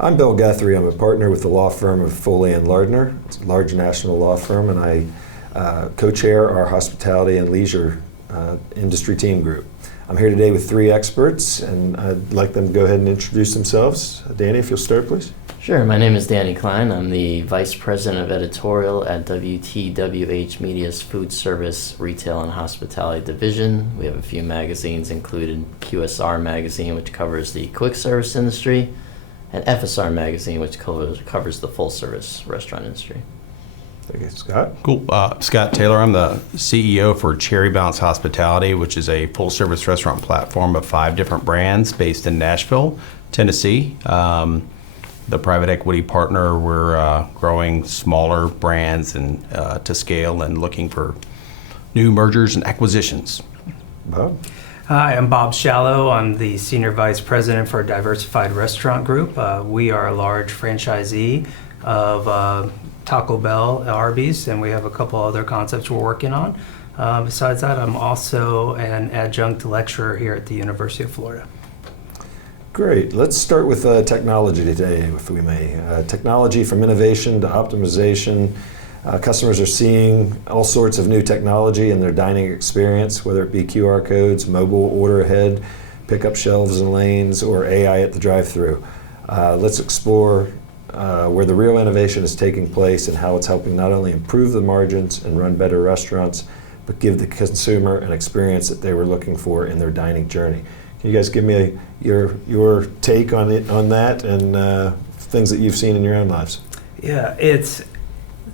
I'm Bill Guthrie. I'm a partner with the law firm of Foley and Lardner. It's a large national law firm, and I co-chair our hospitality and leisure industry team group. I'm here today with three experts, and I'd like them to go ahead and introduce themselves. Danny, if you'll start, please. Sure. My name is Danny Klein. I'm the Vice President of Editorial at WTWH Media's Food Service, Retail, and Hospitality Division. We have a few magazines, including QSR Magazine, which covers the quick service industry, and FSR Magazine, which covers the full-service restaurant industry. Okay, Scott. Cool. Scott Taylor. I'm the CEO for Cherry Bounce Hospitality, which is a full-service restaurant platform of 5 different brands based in Nashville, Tennessee. The private equity partner, we're growing smaller brands and to scale and looking for new mergers and acquisitions. Bob. Hi, I'm Bob Shallow. I'm the Senior Vice President for Diversified Restaurant Group. We are a large franchisee of Taco Bell, Arby's, and we have a couple other concepts we're working on. Besides that, I'm also an adjunct lecturer here at the University of Florida. Great. Let's start with technology today, if we may. Technology from innovation to optimization. Customers are seeing all sorts of new technology in their dining experience, whether it be QR codes, mobile order ahead, pickup shelves and lanes, or AI at the drive-thru. Let's explore where the real innovation is taking place and how it's helping not only improve the margins and run better restaurants, but give the consumer an experience that they were looking for in their dining journey. Can you guys give me your take on that and things that you've seen in your own lives? Yeah,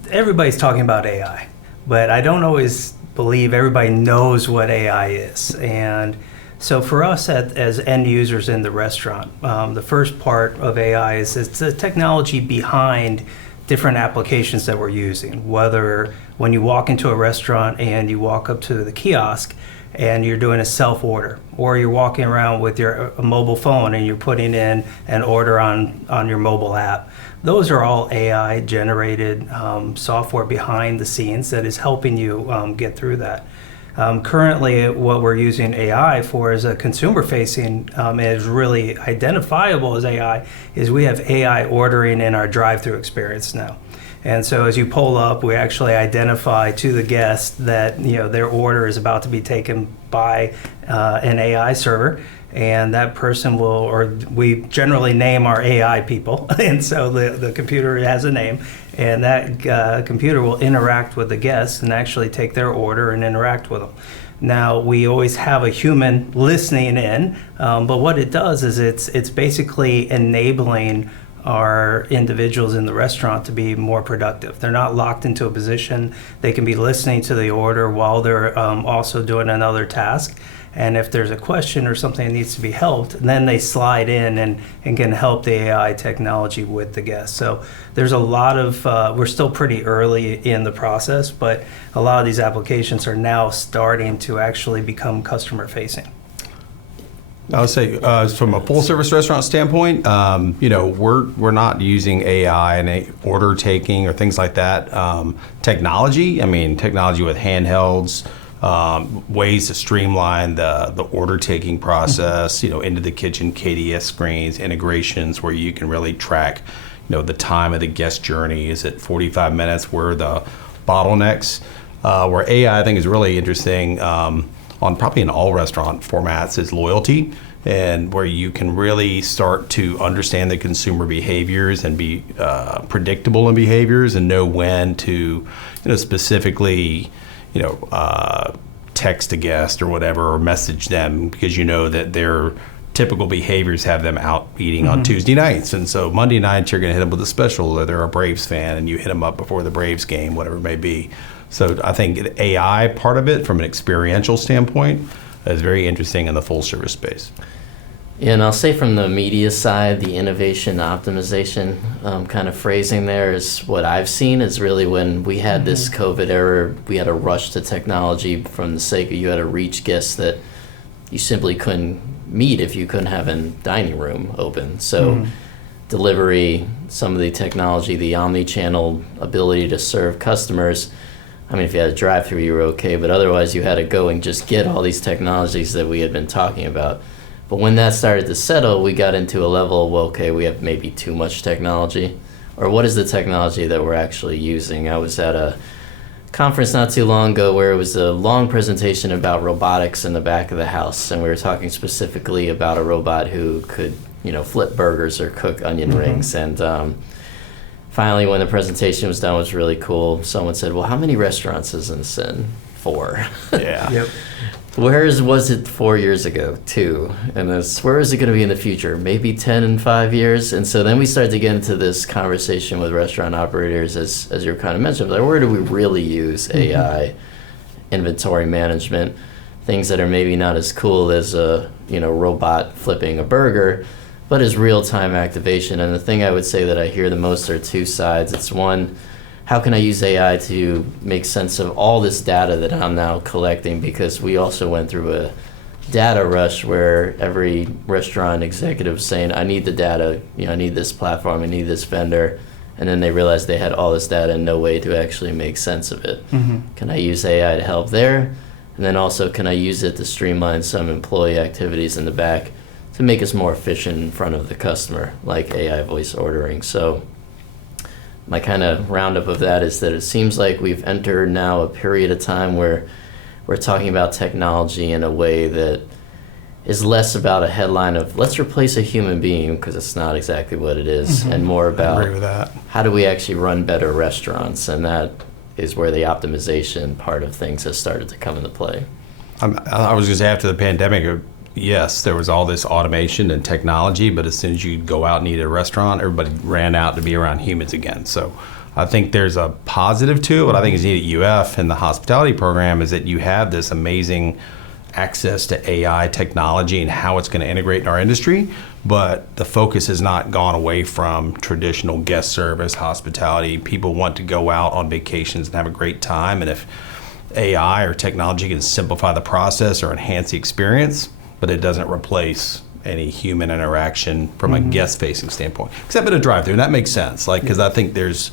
everybody's talking about AI, but I don't always believe everybody knows what AI is. And so for us as end users in the restaurant, the first part of AI is it's the technology behind different applications that we're using. Whether when you walk into a restaurant and you walk up to the kiosk and you're doing a self-order, or you're walking around with your mobile phone and you're putting in an order on your mobile app. Those are all AI-generated software behind the scenes that is helping you get through that. Currently, what we're using AI for as a consumer-facing is really identifiable as AI, is we have AI ordering in our drive-thru experience now. And so as you pull up, we actually identify to the guest that their order is about to be taken by an AI server, and that person will, or we generally name our AI people, and so the computer has a name, and that computer will interact with the guests and actually take their order and interact with them. Now, we always have a human listening in, but what it does is it's basically enabling our individuals in the restaurant to be more productive. They're not locked into a position. They can be listening to the order while they're also doing another task. And if there's a question or something that needs to be helped, then they slide in and can help the AI technology with the guests. So there's a lot of, we're still pretty early in the process, but a lot of these applications are now starting to actually become customer facing. I would say, from a full-service restaurant standpoint, we're not using AI in order taking or things like that. Technology with handhelds, ways to streamline the order taking process, into the kitchen, KDS screens, integrations where you can really track, the time of the guest journey. Is it 45 minutes? Where are the bottlenecks? Where AI, I think, is really interesting. On probably in all restaurant formats is loyalty, and where you can really start to understand the consumer behaviors and be predictable in behaviors and know when to specifically text a guest or whatever, or message them, because that their typical behaviors have them out eating on Tuesday nights, and so Monday nights you're going to hit them with a special, or they're a Braves fan and you hit them up before the Braves game, whatever it may be. So I think the AI part of it from an experiential standpoint is very interesting in the full service space. Yeah, and I'll say from the media side, the innovation optimization kind of phrasing there is what I've seen is really when we had this COVID era, we had a rush to technology from the sake of you had to reach guests that you simply couldn't meet if you couldn't have a dining room open. So delivery, some of the technology, the omni-channel ability to serve customers. If you had a drive-through, you were okay, but otherwise you had to go and just get all these technologies that we had been talking about. But when that started to settle, we got into a level, well, okay, we have maybe too much technology. Or what is the technology that we're actually using? I was at a conference not too long ago where it was a long presentation about robotics in the back of the house. And we were talking specifically about a robot who could, flip burgers or cook onion rings. And finally, when the presentation was done, it was really cool. Someone said, well, how many restaurants is this in? 4. Yeah. Yep. Where was it 4 years ago, 2? And where is it going to be in the future? Maybe 10 in 5 years? And so then we started to get into this conversation with restaurant operators, as you were kind of mentioned, like where do we really use AI, inventory management, things that are maybe not as cool as a robot flipping a burger, but is real-time activation. And the thing I would say that I hear the most are 2 sides. It's one, how can I use AI to make sense of all this data that I'm now collecting? Because we also went through a data rush where every restaurant executive was saying, I need the data, I need this platform, I need this vendor. And then they realized they had all this data and no way to actually make sense of it. Can I use AI to help there? And then also, can I use it to streamline some employee activities in the back to make us more efficient in front of the customer, like AI voice ordering? So my kind of roundup of that is that it seems like we've entered now a period of time where we're talking about technology in a way that is less about a headline of let's replace a human being, because it's not exactly what it is, and more I agree about with that. how do we actually run better restaurants, and that is where the optimization part of things has started to come into play. I was going to say, after the pandemic, yes, there was all this automation and technology, but as soon as you go out and eat at a restaurant, everybody ran out to be around humans again. So I think there's a positive to it. What I think is neat at UF and the hospitality program is that you have this amazing access to AI technology and how it's going to integrate in our industry, but the focus has not gone away from traditional guest service, hospitality. People want to go out on vacations and have a great time, and if AI or technology can simplify the process or enhance the experience, but it doesn't replace any human interaction from a guest-facing standpoint, except at a drive-thru, and that makes sense. Because I think there's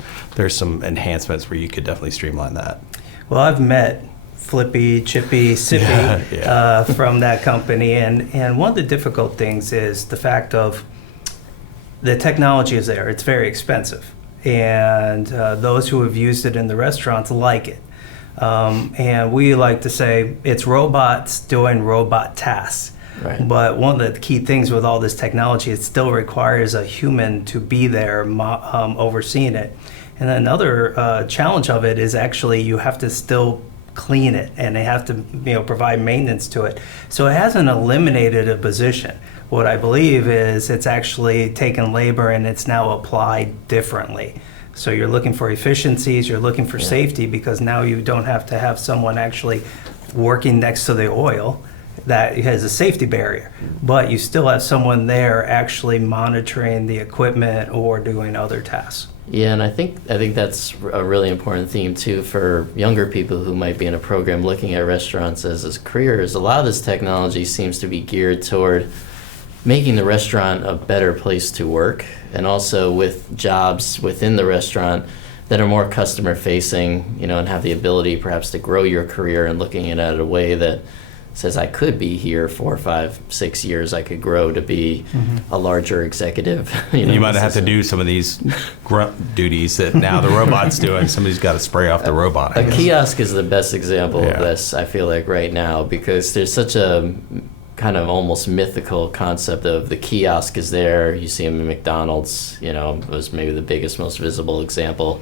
some enhancements where you could definitely streamline that. Well, I've met Flippy, Chippy, Sippy from that company, and one of the difficult things is the fact of the technology is there. It's very expensive, and those who have used it in the restaurants like it. And we like to say it's robots doing robot tasks. Right. But one of the key things with all this technology, it still requires a human to be there overseeing it. And another challenge of it is actually you have to still clean it, and they have to provide maintenance to it. So it hasn't eliminated a position. What I believe is it's actually taken labor and it's now applied differently. So you're looking for efficiencies, you're looking for safety, because now you don't have to have someone actually working next to the oil that has a safety barrier, but you still have someone there actually monitoring the equipment or doing other tasks. Yeah, and I think that's a really important theme too for younger people who might be in a program looking at restaurants as careers. A lot of this technology seems to be geared toward making the restaurant a better place to work, and also with jobs within the restaurant that are more customer facing, and have the ability perhaps to grow your career, and looking at it in a way that says I could be here 4, 5, 6 years. I could grow to be a larger executive. You might have to do some of these grunt duties that now the robot's doing. Somebody's got to spray off the robot. A kiosk is the best example of this, I feel like, right now, because there's such a kind of almost mythical concept of the kiosk is there. You see them in McDonald's, was maybe the biggest, most visible example.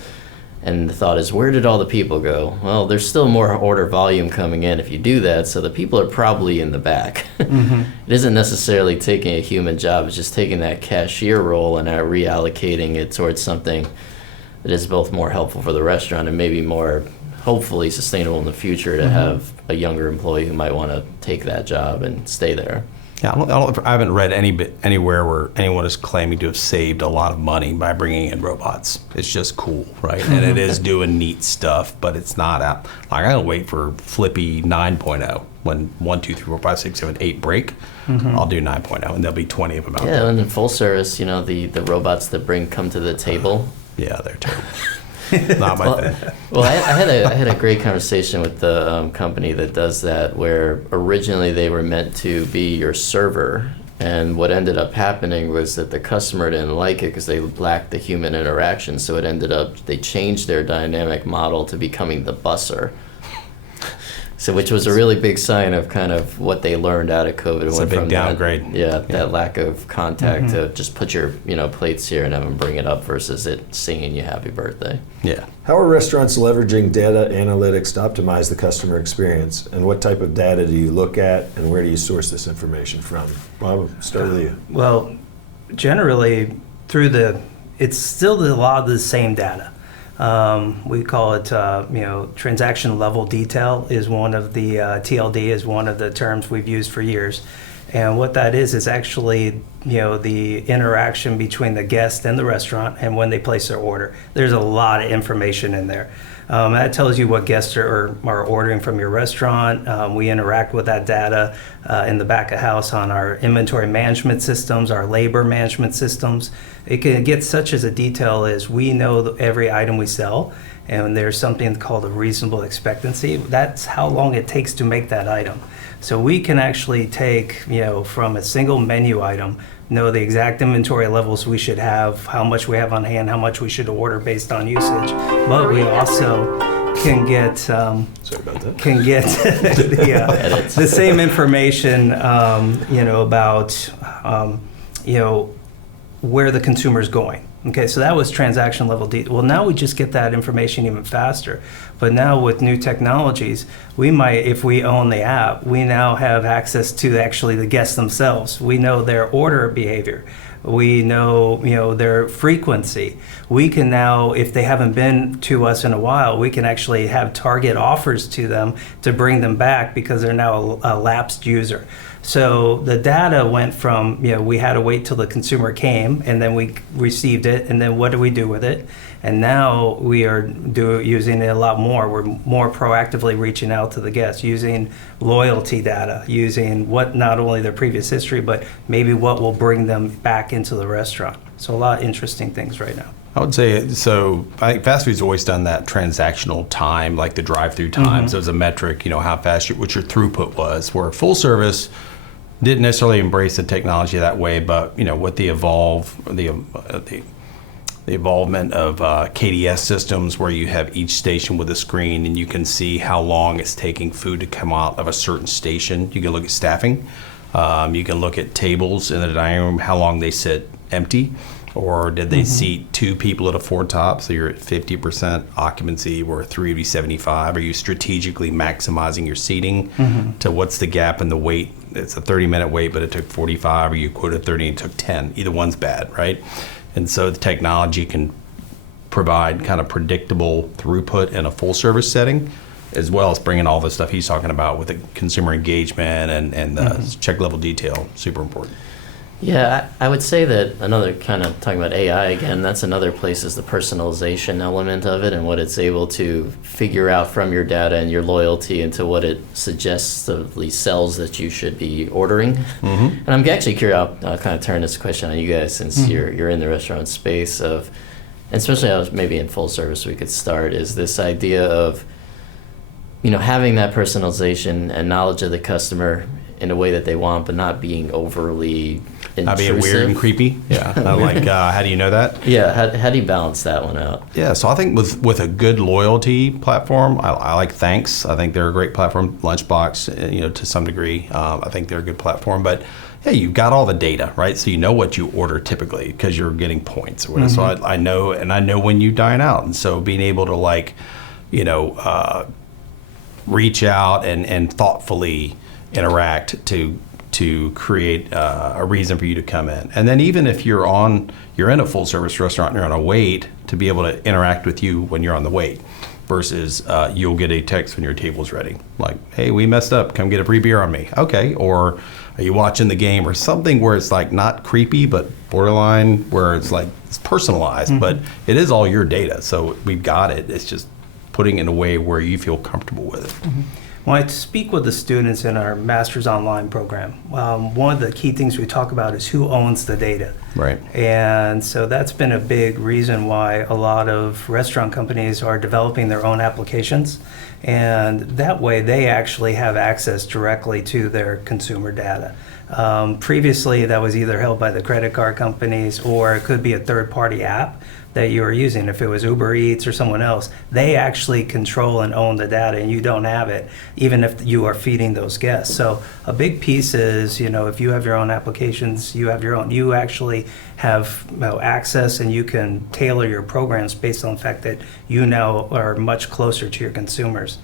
And the thought is, where did all the people go? Well, there's still more order volume coming in if you do that, so the people are probably in the back. It isn't necessarily taking a human job, it's just taking that cashier role and reallocating it towards something that is both more helpful for the restaurant and maybe more, hopefully, sustainable in the future to have a younger employee who might want to take that job and stay there. Yeah, I haven't read anywhere where anyone is claiming to have saved a lot of money by bringing in robots. It's just cool, right? And it is doing neat stuff, but it's not out. Like, I don't wait for Flippy 9.0 when 1, 2, 3, 4, 5, 6, 7, 8 break. I'll do 9.0, and there'll be 20 of them out there. Yeah, and in full service, the robots that come to the table. Yeah, they're terrible. Not my thing. Well, I had a great conversation with the company that does that, where originally they were meant to be your server, and what ended up happening was that the customer didn't like it because they lacked the human interaction. So it ended up they changed their dynamic model to becoming the busser. So, which was a really big sign of kind of what they learned out of COVID. It's a big downgrade. That lack of contact to just put your plates here and have them bring it up versus it singing you happy birthday. Yeah. How are restaurants leveraging data analytics to optimize the customer experience? And what type of data do you look at, and where do you source this information from? Bob, start with you. Well, generally it's still a lot of the same data. We call it, transaction level detail is one of the, TLD is one of the terms we've used for years. And what that is actually, the interaction between the guest and the restaurant and when they place their order. There's a lot of information in there. That tells you what guests are ordering from your restaurant. We interact with that data in the back of house on our inventory management systems, our labor management systems. It can get such as a detail as we know every item we sell, and there's something called a reasonable expectancy. That's how long it takes to make that item. So we can actually take, from a single menu item, know the exact inventory levels we should have, how much we have on hand, how much we should order based on usage. But we also can get Sorry about that. the same information, about where the consumer's going. Okay, so that was transaction level detail. Well, now we just get that information even faster. But now with new technologies, we might, if we own the app, we now have access to actually the guests themselves. We know their order behavior. We know, their frequency. We can now, if they haven't been to us in a while, we can actually have target offers to them to bring them back because they're now a lapsed user. So the data went from, we had to wait till the consumer came and then we received it, and then what do we do with it? And now we are using it a lot more. We're more proactively reaching out to the guests, using loyalty data, using what not only their previous history, but maybe what will bring them back into the restaurant. So a lot of interesting things right now. I would say, so I think fast food's always done that transactional time, like the drive-through times. As a metric, how fast, what your throughput was, where full service didn't necessarily embrace the technology that way, but with the involvement of KDS systems, where you have each station with a screen and you can see how long it's taking food to come out of a certain station. You can look at staffing. You can look at tables in the dining room, how long they sit empty, or did they seat 2 people at a 4 top, so you're at 50% occupancy, where 3 would be 75. Are you strategically maximizing your seating to what's the gap in the wait? It's a 30-minute wait, but it took 45, or you quoted 30 and it took 10. Either one's bad, right? And so the technology can provide kind of predictable throughput in a full-service setting, as well as bringing all the stuff he's talking about with the consumer engagement and the check-level detail. Super important. Yeah, I would say that another kind of talking about AI again, that's another place is the personalization element of it and what it's able to figure out from your data and your loyalty into what it suggestively sells that you should be ordering. And I'm actually curious, I'll kind of turn this question on you guys since you're in the restaurant space of, and especially maybe in full service we could start, is this idea of, having that personalization and knowledge of the customer in a way that they want, but not being overly intrusive. Not being weird and creepy. Yeah. Like, how do you know that? Yeah. How do you balance that one out? Yeah. So I think with a good loyalty platform, I like Thanks. I think they're a great platform. Lunchbox, to some degree, I think they're a good platform. But yeah, you've got all the data, right? So you know what you order typically because you're getting points. Or whatever. So I know, and I know when you dine out. And so being able to reach out and thoughtfully interact to create a reason for you to come in. And then even if you're in a full service restaurant and you're on a wait, to be able to interact with you when you're on the wait, versus you'll get a text when your table's ready, like, hey, we messed up, come get a free beer on me. Okay. Or are you watching the game, or something where it's like not creepy but borderline, where it's like it's personalized, but it is all your data. So we've got it. It's just putting it in a way where you feel comfortable with it. When I speak with the students in our Master's Online program, one of the key things we talk about is who owns the data. Right. And so that's been a big reason why a lot of restaurant companies are developing their own applications. And that way they actually have access directly to their consumer data. Previously, that was either held by the credit card companies, or it could be a third-party app that you are using. If it was Uber Eats or someone else, they actually control and own the data, and you don't have it, even if you are feeding those guests. So a big piece is, if you have your own applications, you actually have access, and you can tailor your programs based on the fact that you now are much closer to your consumers.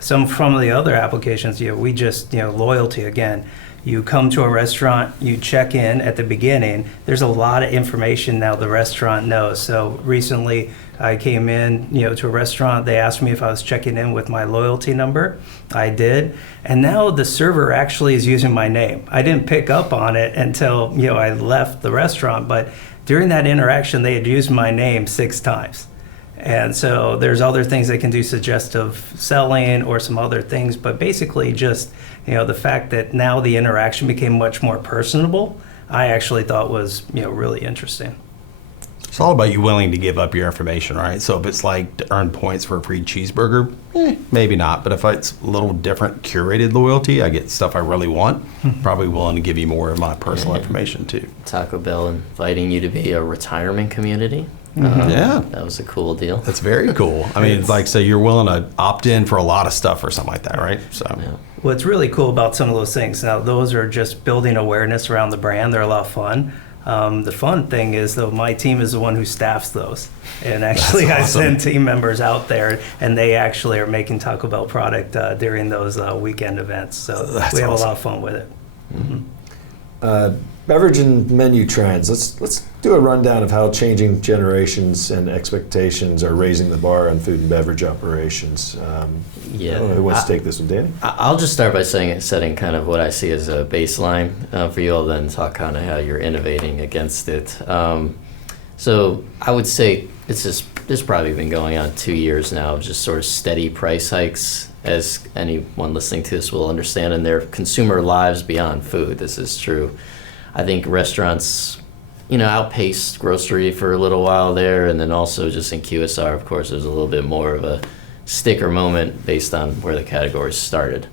Some from the other applications, we just, loyalty again. You come to a restaurant, you check in at the beginning. There's a lot of information now the restaurant knows. So recently I came in, to a restaurant. They asked me if I was checking in with my loyalty number. I did. And now the server actually is using my name. I didn't pick up on it until, I left the restaurant. But during that interaction, they had used my name 6 times. And so there's other things they can do, suggestive selling or some other things, but basically just, the fact that now the interaction became much more personable, I actually thought was, really interesting. It's all about you willing to give up your information, right? So if it's like to earn points for a free cheeseburger, maybe not. But if it's a little different curated loyalty, I get stuff I really want, probably willing to give you more of my personal information too. Taco Bell inviting you to be a retirement community. Yeah. That was a cool deal. That's very cool. I mean, it's like, so you're willing to opt in for a lot of stuff or something like that, right? So. Yeah. What's really cool about some of those things, now those are just building awareness around the brand. They're a lot of fun. The fun thing is, though, my team is the one who staffs those. And actually, I send team members out there, and they actually are making Taco Bell product during those weekend events. So we have a lot of fun with it. Mm-hmm. Beverage and menu trends. Let's do a rundown of how changing generations and expectations are raising the bar on food and beverage operations. I don't know who wants to take this one, Danny? I'll just start by setting kind of what I see as a baseline for you all, then talk kind of how you're innovating against it. So I would say this probably been going on 2 years now of just sort of steady price hikes, as anyone listening to this will understand, in their consumer lives beyond food. This is true. I think restaurants, outpaced grocery for a little while there, and then also just in QSR, of course, there's a little bit more of a sticker moment based on where the category started.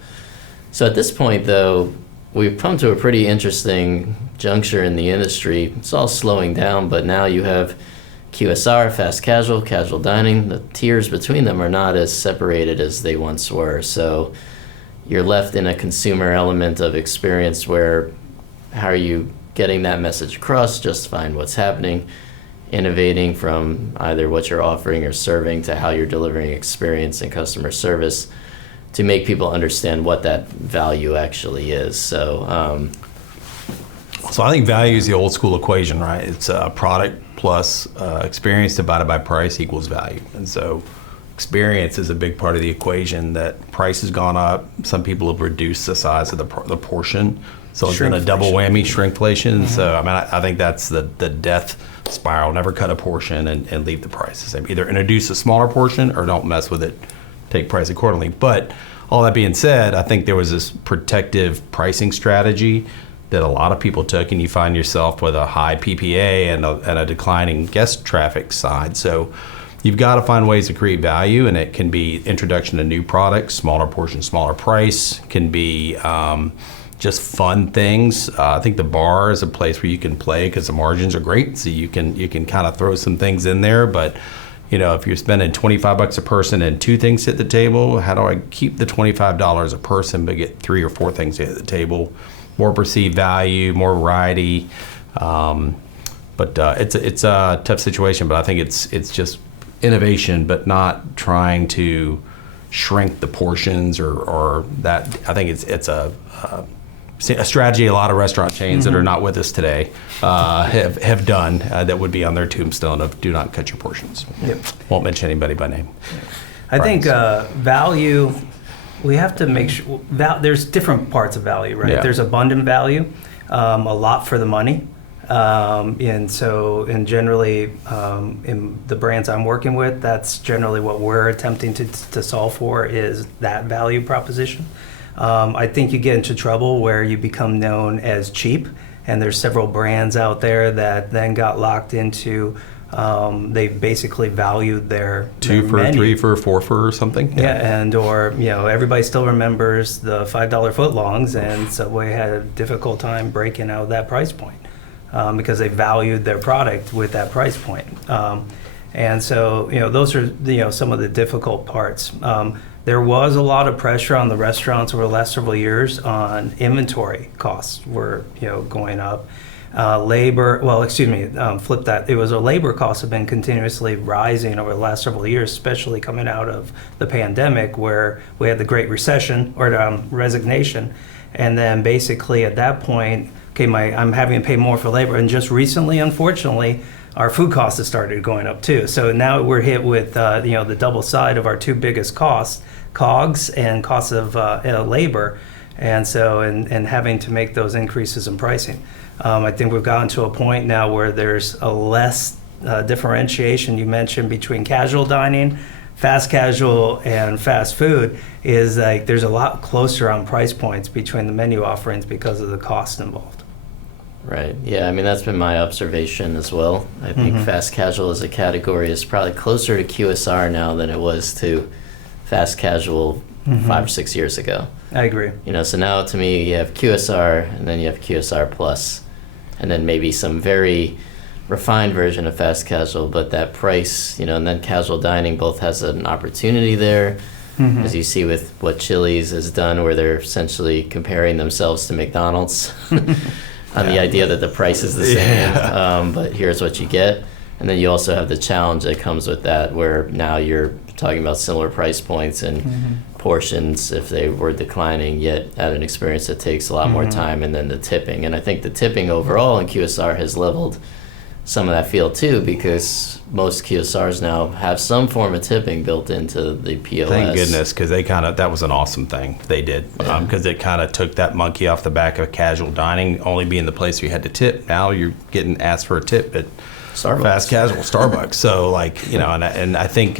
So at this point, though, we've come to a pretty interesting juncture in the industry. It's all slowing down, but now you have QSR, fast casual, casual dining. The tiers between them are not as separated as they once were. So you're left in a consumer element of experience where, how are you getting that message across, justifying what's happening, innovating from either what you're offering or serving to how you're delivering experience and customer service to make people understand what that value actually is. So I think value is the old school equation, right? It's product plus experience divided by price equals value. And so experience is a big part of the equation. That price has gone up. Some people have reduced the size of the portion. So it's been a double whammy, shrinkflation. Mm-hmm. So I think that's the death spiral. Never cut a portion and leave the price the same. Either introduce a smaller portion or don't mess with it, take price accordingly. But all that being said, I think there was this protective pricing strategy that a lot of people took, and you find yourself with a high PPA and a declining guest traffic side. So you've got to find ways to create value, and it can be introduction to new products, smaller portion, smaller price, can be just fun things. I think the bar is a place where you can play because the margins are great, so you can kind of throw some things in there. But if you're spending $25 a person and 2 things hit the table, how do I keep the $25 a person but get 3 or 4 things to hit the table? More perceived value, more variety. But it's a tough situation. But I think it's just innovation, but not trying to shrink the portions or that. I think it's a strategy a lot of restaurant chains that are not with us today have done that would be on their tombstone of do not cut your portions. Yep. Won't mention anybody by name. I think value, we have to make sure, there's different parts of value, right? Yeah. There's abundant value, a lot for the money. And generally, in the brands I'm working with, that's generally what we're attempting to solve for, is that value proposition. I think you get into trouble where you become known as cheap, and there's several brands out there that then got locked into, they basically valued their 2 for menu. 3 for 4 for something. Yeah, and or everybody still remembers the $5 footlongs, and Subway had a difficult time breaking out of that price point because they valued their product with that price point. And so those are some of the difficult parts. There was a lot of pressure on the restaurants over the last several years on inventory costs were going up. Flip that. It was labor costs have been continuously rising over the last several years, especially coming out of the pandemic, where we had the Great Recession or resignation, and then basically at that point, I'm having to pay more for labor, and just recently, unfortunately, our food costs have started going up too. So now we're hit with the double side of our two biggest costs, COGS and costs of labor, and so and having to make those increases in pricing. I think we've gotten to a point now where there's a less differentiation. You mentioned between casual dining, fast casual, and fast food is like there's a lot closer on price points between the menu offerings because of the cost involved. Right. Yeah, I mean, that's been my observation as well. I think fast casual as a category is probably closer to QSR now than it was to fast casual 5 or 6 years ago. I agree. So now to me, you have QSR, and then you have QSR Plus, and then maybe some very refined version of fast casual, but that price, and then casual dining both has an opportunity there, as you see with what Chili's has done, where they're essentially comparing themselves to McDonald's on the idea that the price is the same, but here's what you get. And then you also have the challenge that comes with that, where now you're talking about similar price points and portions if they were declining, yet at an experience that takes a lot more time, and then the tipping. And I think the tipping overall in QSR has leveled some of that field too, because most QSRs now have some form of tipping built into the POS. Thank goodness, because that was an awesome thing they did, because it kind of took that monkey off the back of casual dining, only being the place where you had to tip. Now you're getting asked for a tip at Starbucks. Fast casual Starbucks. So and I think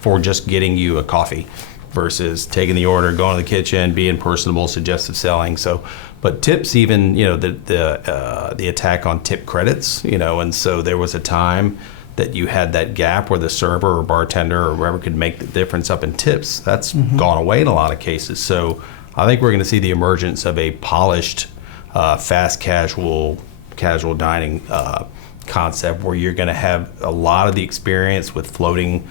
for just getting you a coffee versus taking the order, going to the kitchen, being personable, suggestive selling. So, but tips, even the attack on tip credits, and so there was a time that you had that gap where the server or bartender or whoever could make the difference up in tips. That's gone away in a lot of cases. So I think we're going to see the emergence of a polished, fast casual dining concept, where you're going to have a lot of the experience with floating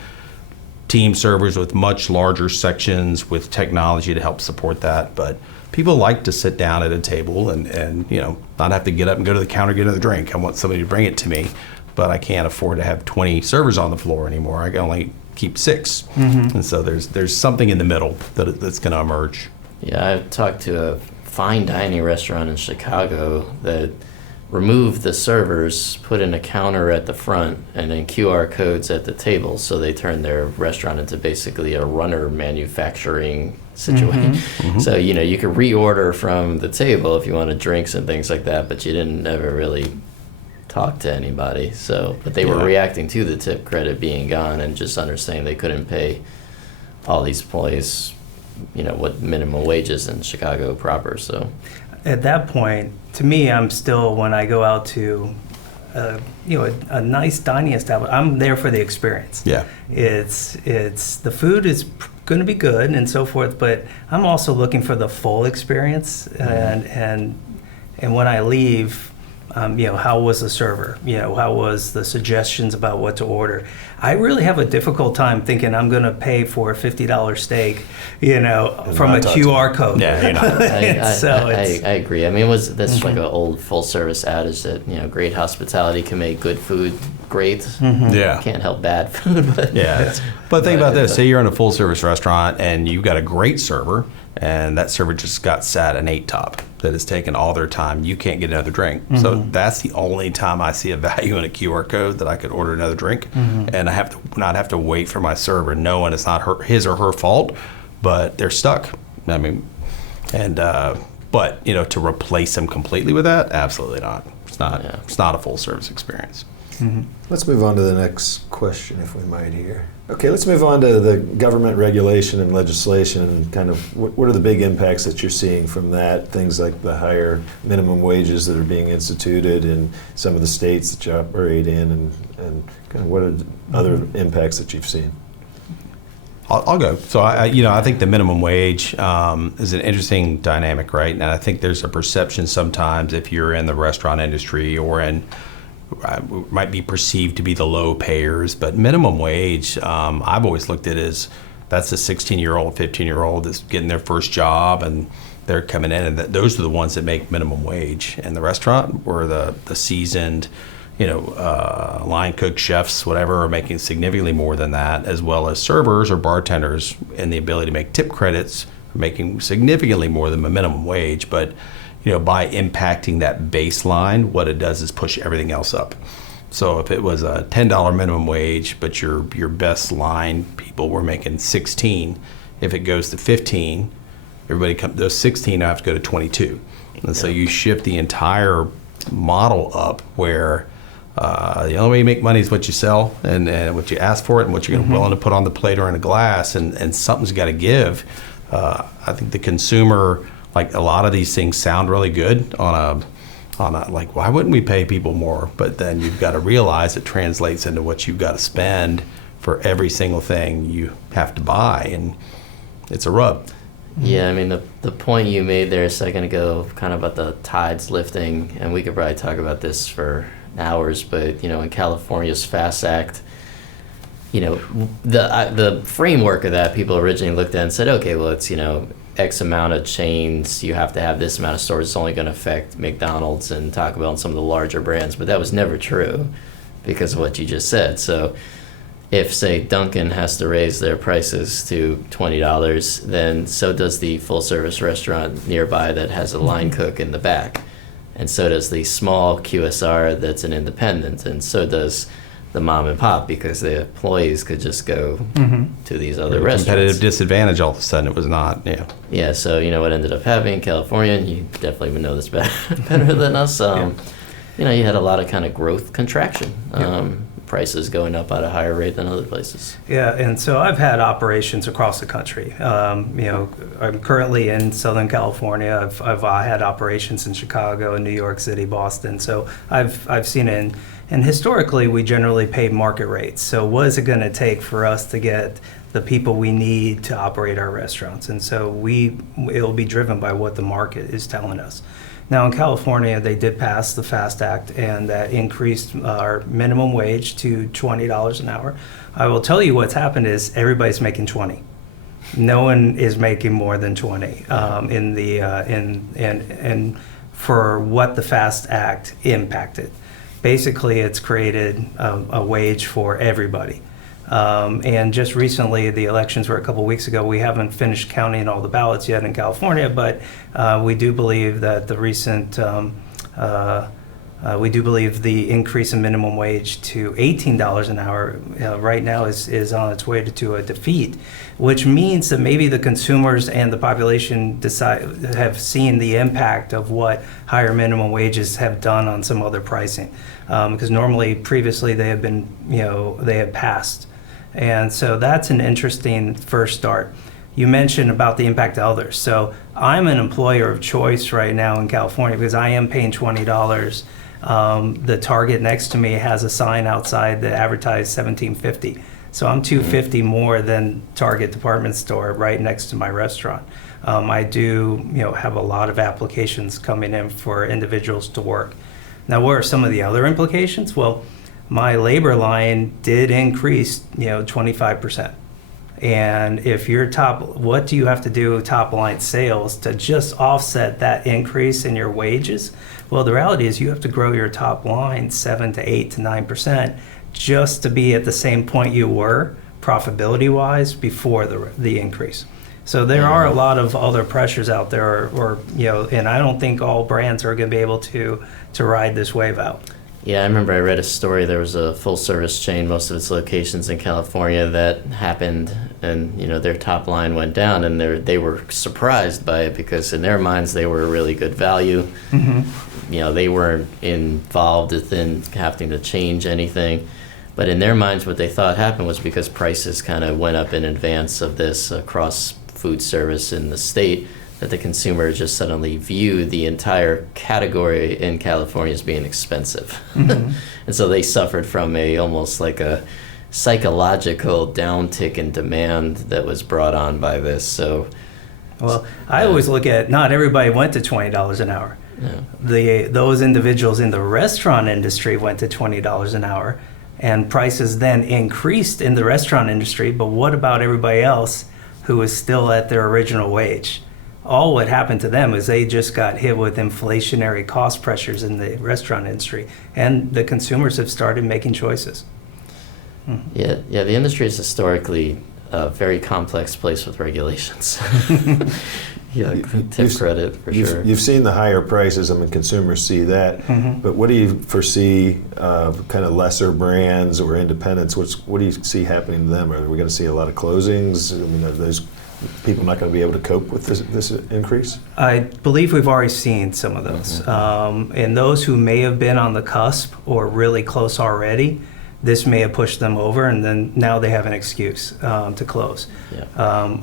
team servers with much larger sections with technology to help support that. But people like to sit down at a table and not have to get up and go to the counter, get another drink. I want somebody to bring it to me, but I can't afford to have 20 servers on the floor anymore. I can only keep 6. And so there's something in the middle that's going to emerge. Yeah, I've talked to a fine dining restaurant in Chicago that removed the servers, put in a counter at the front, and then QR codes at the table. So they turned their restaurant into basically a runner manufacturing situation. So, you could reorder from the table if you wanted drinks and things like that, but you didn't ever really talk to anybody. So, but they were reacting to the tip credit being gone and just understanding they couldn't pay all these employees, what minimum wages in Chicago proper. So at that point, to me, I'm still, when I go out to a nice dining establishment, I'm there for the experience. Yeah, it's the food is going to be good and so forth, but I'm also looking for the full experience. And when I leave, how was the server? How was the suggestions about what to order? I really have a difficult time thinking I'm going to pay for a $50 steak, from a QR code. Yeah, you're not. I agree. I mean, that's like an old full service adage that great hospitality can make good food great. Yeah, can't help bad food. But but think about this: say you're in a full service restaurant and you've got a great server, and that server just got sat an 8 top that has taken all their time. You can't get another drink. So that's the only time I see a value in a QR code, that I could order another drink, and I have to not have to wait for my server, knowing it's not his or her fault, but they're stuck. I mean, and But to replace them completely with that, absolutely not. It's not. Yeah. It's not a full service experience. Let's move on to the next question, if we might here. Okay, let's move on to the government regulation and legislation, and kind of what are the big impacts that you're seeing from that? Things like the higher minimum wages that are being instituted in some of the states that you operate in, and kind of what are the other impacts that you've seen? I'll go. So I think the minimum wage is an interesting dynamic, right? And I think there's a perception sometimes if you're in the restaurant industry or might be perceived to be the low payers, but minimum wage, I've always looked at as that's a 16-year-old, 15-year-old that's getting their first job, and they're coming in, and those are the ones that make minimum wage. And the restaurant, where the seasoned, line cook, chefs, whatever, are making significantly more than that, as well as servers or bartenders, and the ability to make tip credits, are making significantly more than a minimum wage. But by impacting that baseline, what it does is push everything else up. So if it was a $10 minimum wage, but your best line people were making 16, if it goes to 15, those 16 have to go to 22. And so you shift the entire model up where the only way you make money is what you sell and what you ask for it and what you're willing to put on the plate or in a glass, and something's got to give. I think the consumer, like a lot of these things sound really good on a like, why wouldn't we pay people more? But then you've got to realize it translates into what you've got to spend for every single thing you have to buy, and it's a rub. Yeah, I mean, the point you made there a second ago, kind of about the tides lifting, and we could probably talk about this for hours, but in California's FAST Act, the framework of that, people originally looked at and said, okay, well, it's X amount of chains, you have to have this amount of stores. It's only going to affect McDonald's and Taco Bell and some of the larger brands, but that was never true because of what you just said. So if, say, Dunkin' has to raise their prices to $20, then so does the full-service restaurant nearby that has a line cook in the back, and so does the small QSR that's an independent, and so does the mom and pop, because the employees could just go to these other restaurants. Competitive disadvantage all of a sudden. It was not. Yeah. So what ended up happening in California, and you definitely would know this better than us. You had a lot of kind of growth contraction. Prices going up at a higher rate than other places. Yeah, and so I've had operations across the country. I'm currently in Southern California. I've had operations in Chicago, New York City, Boston. So I've seen it. And historically, we generally pay market rates. So what is it going to take for us to get the people we need to operate our restaurants? And so it'll be driven by what the market is telling us. Now in California, they did pass the FAST Act, and that increased our minimum wage to $20 an hour. I will tell you what's happened is everybody's making 20. No one is making more than 20 in for what the FAST Act impacted. Basically, it's created a wage for everybody. And just recently, the elections were a couple weeks ago. We haven't finished counting all the ballots yet in California, but we do believe that the recent, we do believe the increase in minimum wage to $18 an hour right now is on its way to a defeat, which means that maybe the consumers and the population have seen the impact of what higher minimum wages have done on some other pricing. Because normally, previously, they have been, they have passed. And so that's an interesting first start. You mentioned about the impact to others. So I'm an employer of choice right now in California because I am paying $20. The Target next to me has a sign outside that advertised $17.50. So I'm $2.50 more than Target department store right next to my restaurant. I do, have a lot of applications coming in for individuals to work. Now, what are some of the other implications? Well, my labor line did increase, 25%. And if you're what do you have to do top line sales to just offset that increase in your wages? Well, the reality is you have to grow your top line 7 to 8 to 9% just to be at the same point you were profitability-wise before the increase. So there are a lot of other pressures out there, and I don't think all brands are going to be able to ride this wave out. Yeah, I remember I read a story. There was a full service chain, most of its locations in California, that happened, and their top line went down, and they were surprised by it because in their minds they were a really good value. They weren't involved in having to change anything, but in their minds, what they thought happened was because prices kind of went up in advance of this across food service in the state, that the consumer just suddenly viewed the entire category in California as being expensive. And so they suffered from almost like a psychological downtick in demand that was brought on by this. So, well, I always look at, not everybody went to $20 an hour. Yeah. Those individuals in the restaurant industry went to $20 an hour, and prices then increased in the restaurant industry. But what about everybody else who is still at their original wage? All what happened to them is they just got hit with inflationary cost pressures in the restaurant industry, and the consumers have started making choices. Yeah, the industry is historically a very complex place with regulations. Tip credit for sure. You've seen the higher prices. I mean, consumers see that. But what do you foresee kind of lesser brands or independents? What do you see happening to them? Are we going to see a lot of closings? I mean, are those people not going to be able to cope with this increase? I believe we've already seen some of those. And those who may have been on the cusp or really close already, this may have pushed them over, and then now they have an excuse to close. Yeah.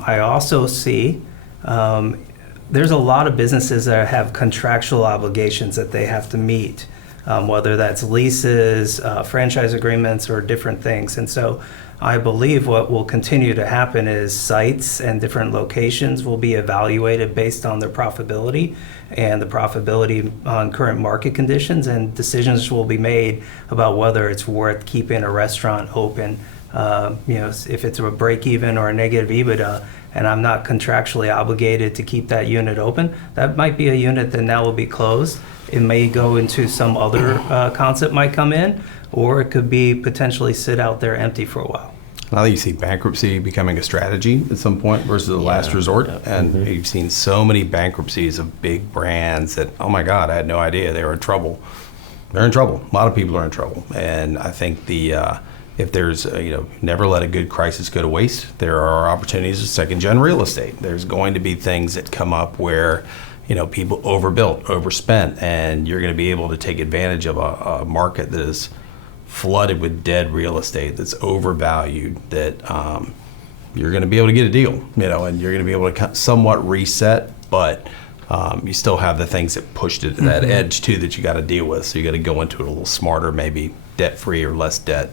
I also see there's a lot of businesses that have contractual obligations that they have to meet, whether that's leases, franchise agreements, or different things. And so I believe what will continue to happen is sites and different locations will be evaluated based on their profitability and the profitability on current market conditions, and decisions will be made about whether it's worth keeping a restaurant open. If it's a break even or a negative EBITDA, and I'm not contractually obligated to keep that unit open, that might be a unit that now will be closed. It may go into some other concept might come in, or it could be potentially sit out there empty for a while. Now you see bankruptcy becoming a strategy at some point versus the last resort. And you've seen so many bankruptcies of big brands that, oh my God, I had no idea they were in trouble. They're in trouble. A lot of people are in trouble. And I think if there's, never let a good crisis go to waste. There are opportunities of second-gen real estate. There's going to be things that come up where, people overbuilt, overspent, and you're going to be able to take advantage of a market that is flooded with dead real estate that's overvalued, that you're going to be able to get a deal, and you're going to be able to somewhat reset, but you still have the things that pushed it to that edge too that you got to deal with. So you got to go into it a little smarter, maybe debt-free or less debt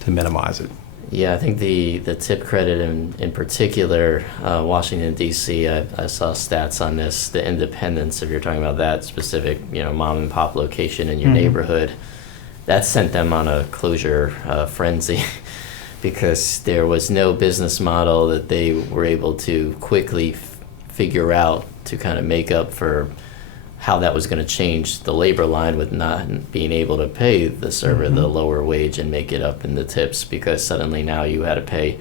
to minimize it. Yeah, I think the tip credit in particular, Washington, D.C., I saw stats on this, the independence, if you're talking about that specific, mom and pop location in your neighborhood, that sent them on a closure frenzy because there was no business model that they were able to quickly figure out to kind of make up for how that was going to change the labor line with not being able to pay the server the lower wage and make it up in the tips, because suddenly now you had to pay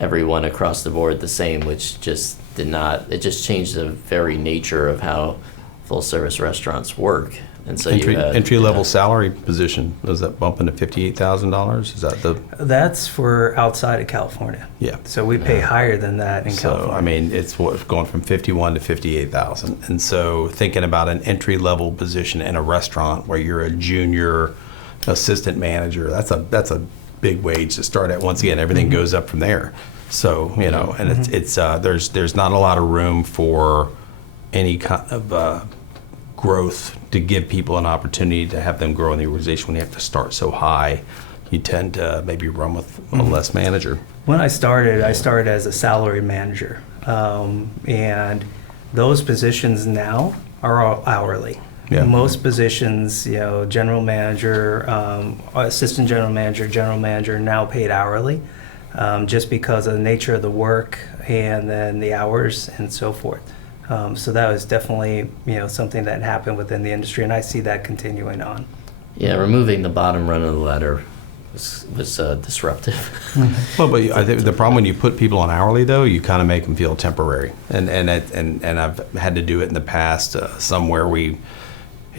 everyone across the board the same, which just it just changed the very nature of how full service restaurants work. And so entry level salary position, does that bump into $58,000? Is that That's for outside of California. Yeah. So we pay higher than that in California. I mean, it's going from 51 to 58,000. And so thinking about an entry level position in a restaurant where you're a junior assistant manager, that's a big wage to start at. Once again, everything goes up from there. So, and it's there's not a lot of room for any kind of growth to give people an opportunity to have them grow in the organization. When you have to start so high, you tend to maybe run with a less manager. When I started as a salary manager, and those positions now are all hourly. Yeah. Most positions, general manager, assistant general manager, now paid hourly, just because of the nature of the work and then the hours and so forth. So that was definitely, something that happened within the industry, and I see that continuing on. Yeah, removing the bottom run of the ladder was disruptive. Well, but I think the problem when you put people on hourly, though, you kind of make them feel temporary, and I've had to do it in the past. Somewhere we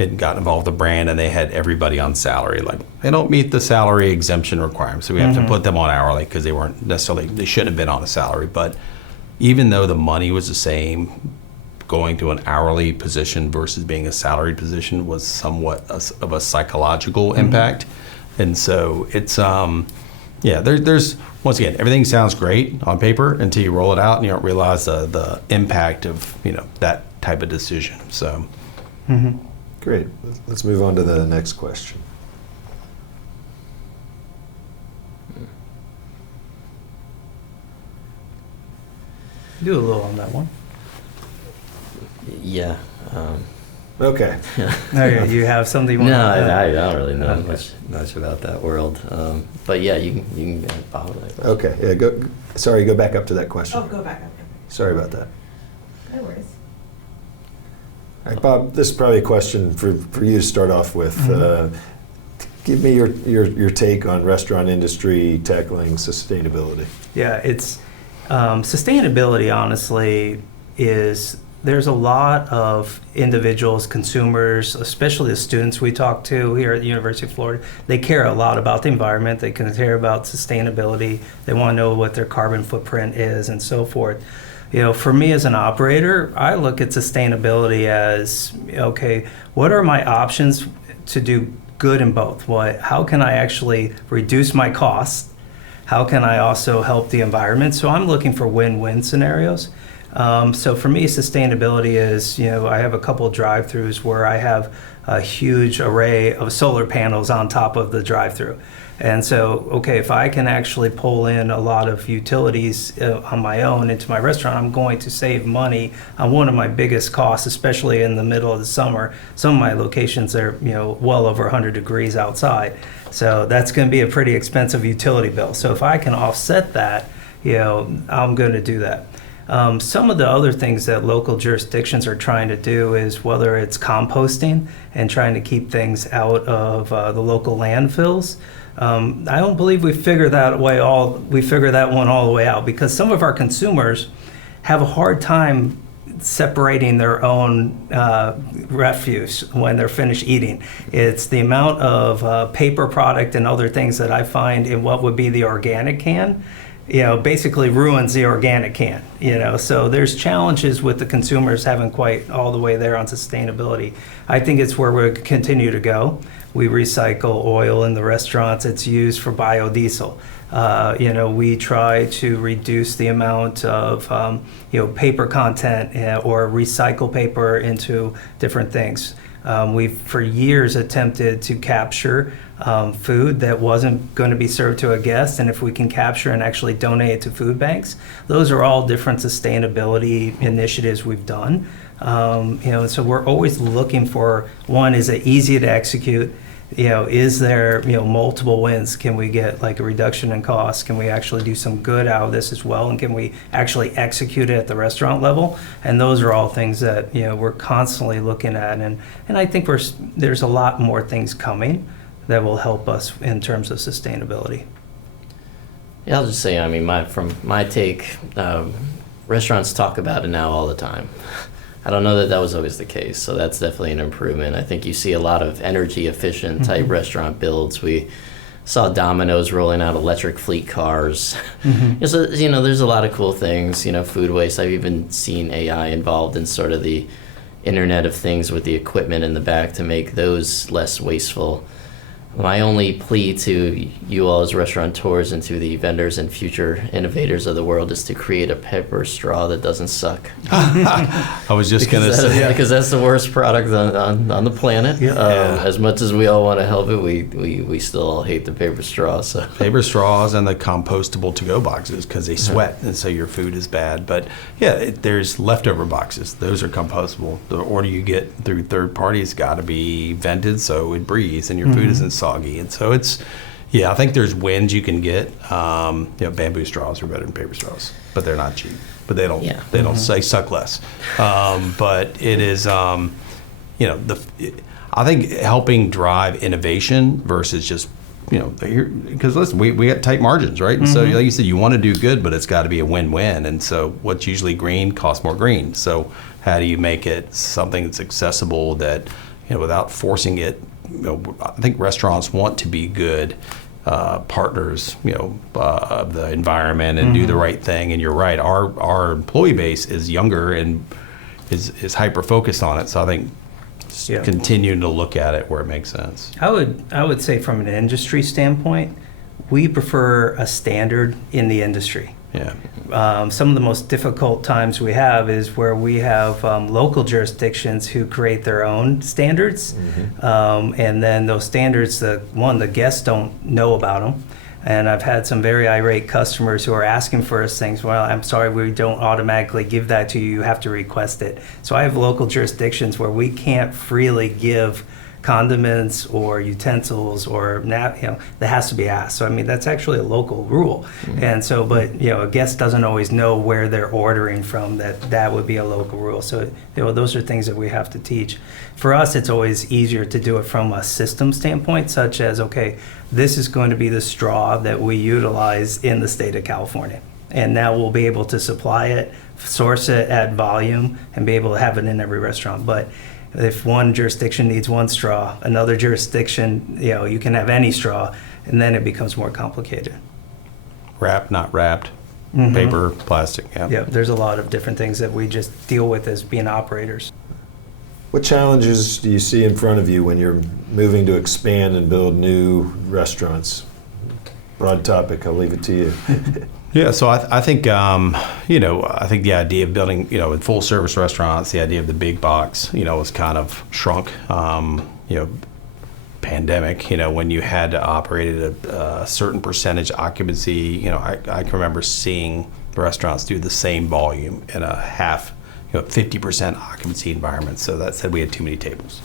had gotten involved with the brand, and they had everybody on salary. Like, they don't meet the salary exemption requirements, so we have to put them on hourly because they shouldn't have been on a salary. But even though the money was the same, going to an hourly position versus being a salaried position was somewhat of a psychological impact. And so it's, there's once again, everything sounds great on paper until you roll it out and you don't realize the impact of, that type of decision. So. Great. Let's move on to the next question. Do a little on that one. Yeah. Okay. Okay, you have something you want No, to add? I don't really know much about that world. But yeah, you can follow that question. Okay. Yeah. Go back up to that question. Oh, go back up. Sorry about that. No worries. All right, Bob, this is probably a question for you to start off with. Give me your take on restaurant industry tackling sustainability. Yeah, it's sustainability, honestly, there's a lot of individuals, consumers, especially the students we talk to here at the University of Florida. They care a lot about the environment. They can care about sustainability. They want to know what their carbon footprint is and so forth. For me as an operator, I look at sustainability as, okay, what are my options to do good in both? How can I actually reduce my costs? How can I also help the environment? So I'm looking for win-win scenarios. So for me, sustainability is, I have a couple of drive-throughs where I have a huge array of solar panels on top of the drive-through. And so, okay, if I can actually pull in a lot of utilities on my own into my restaurant, I'm going to save money on one of my biggest costs, especially in the middle of the summer. Some of my locations are, well over 100 degrees outside. So that's going to be a pretty expensive utility bill. So if I can offset that, I'm going to do that. Some of the other things that local jurisdictions are trying to do is whether it's composting and trying to keep things out of the local landfills. I don't believe we figured that one all the way out, because some of our consumers have a hard time separating their own refuse when they're finished eating. It's the amount of paper product and other things that I find in what would be the organic can, basically ruins the organic can, So there's challenges with the consumers haven't quite all the way there on sustainability. I think it's where we'll continue to go. We recycle oil in the restaurants. It's used for biodiesel. We try to reduce the amount of, paper content or recycle paper into different things. We've for years attempted to capture food that wasn't going to be served to a guest, and if we can capture and actually donate it to food banks, those are all different sustainability initiatives we've done. So we're always looking for, one, is it easy to execute? Is there, multiple wins? Can we get like a reduction in costs? Can we actually do some good out of this as well? And can we actually execute it at the restaurant level? And those are all things that, we're constantly looking at. And I think there's a lot more things coming that will help us in terms of sustainability. Yeah, I'll just say, from my take, restaurants talk about it now all the time. I don't know that was always the case, so that's definitely an improvement. I think you see a lot of energy efficient type restaurant builds. We saw Domino's rolling out electric fleet cars. So, there's a lot of cool things, food waste. I've even seen AI involved in sort of the Internet of Things with the equipment in the back to make those less wasteful. My only plea to you all as restaurateurs and to the vendors and future innovators of the world is to create a paper straw that doesn't suck. I was just going to say. Because that's the worst product on the planet. As much as we all want to help it, we still all hate the paper straw. So. Paper straws and the compostable to-go boxes, because they sweat, and so your food is bad. But there's leftover boxes. Those are compostable. The order you get through third parties got to be vented so it breathes and your food isn't soggy. And so I think there's wins you can get. Bamboo straws are better than paper straws, but they're not cheap. But they don't they suck less. But it is I think helping drive innovation versus just because listen, we got tight margins, right? And so like you said, you want to do good, but it's got to be a win-win. And so what's usually green costs more green. So how do you make it something that's accessible that without forcing it. I think restaurants want to be good partners, of the environment and do the right thing. And you're right, our employee base is younger and is hyper focused on it. So I think continuing to look at it where it makes sense. I would say from an industry standpoint, we prefer a standard in the industry. Yeah. Some of the most difficult times we have is where we have local jurisdictions who create their own standards, and then those standards, the guests don't know about them. And I've had some very irate customers who are asking for us things. Well, I'm sorry, we don't automatically give that to you. You have to request it. So I have local jurisdictions where we can't freely give condiments or utensils or that has to be asked. So I mean, that's actually a local rule. And so, but a guest doesn't always know where they're ordering from. That would be a local rule. So those are things that we have to teach. For us, it's always easier to do it from a system standpoint, such as, okay, this is going to be the straw that we utilize in the state of California. And now we'll be able to supply it, source it at volume, and be able to have it in every restaurant. But if one jurisdiction needs one straw, another jurisdiction, you can have any straw, and then it becomes more complicated. Wrapped, not wrapped, paper, plastic. Yeah, there's a lot of different things that we just deal with as being operators. What challenges do you see in front of you when you're moving to expand and build new restaurants? Broad topic, I'll leave it to you. Yeah, so I think I think the idea of building in full service restaurants, the idea of the big box was kind of shrunk. Pandemic, when you had to operate at a certain percentage occupancy, I can remember seeing restaurants do the same volume in a 50% occupancy environment. So that said we had too many tables.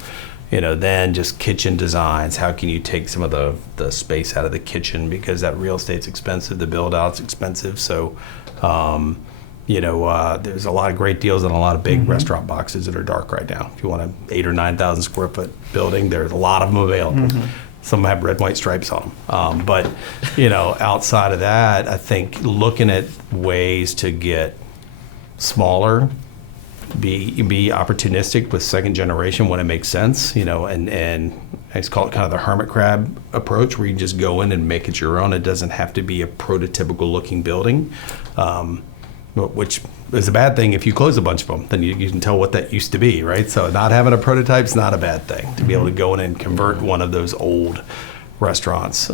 Then just kitchen designs. How can you take some of the space out of the kitchen, because that real estate's expensive, the build out's expensive. So, there's a lot of great deals on a lot of big restaurant boxes that are dark right now. If you want an 8,000 or 9,000 square foot building, there's a lot of them available. Some have red, white stripes on them. But outside of that, I think looking at ways to get smaller, be opportunistic with second generation when it makes sense, and I just call it kind of the hermit crab approach, where you just go in and make it your own. It doesn't have to be a prototypical looking building, which is a bad thing. If you close a bunch of them, then you can tell what that used to be, right? So not having a prototype is not a bad thing. To be able to go in and convert one of those old restaurants.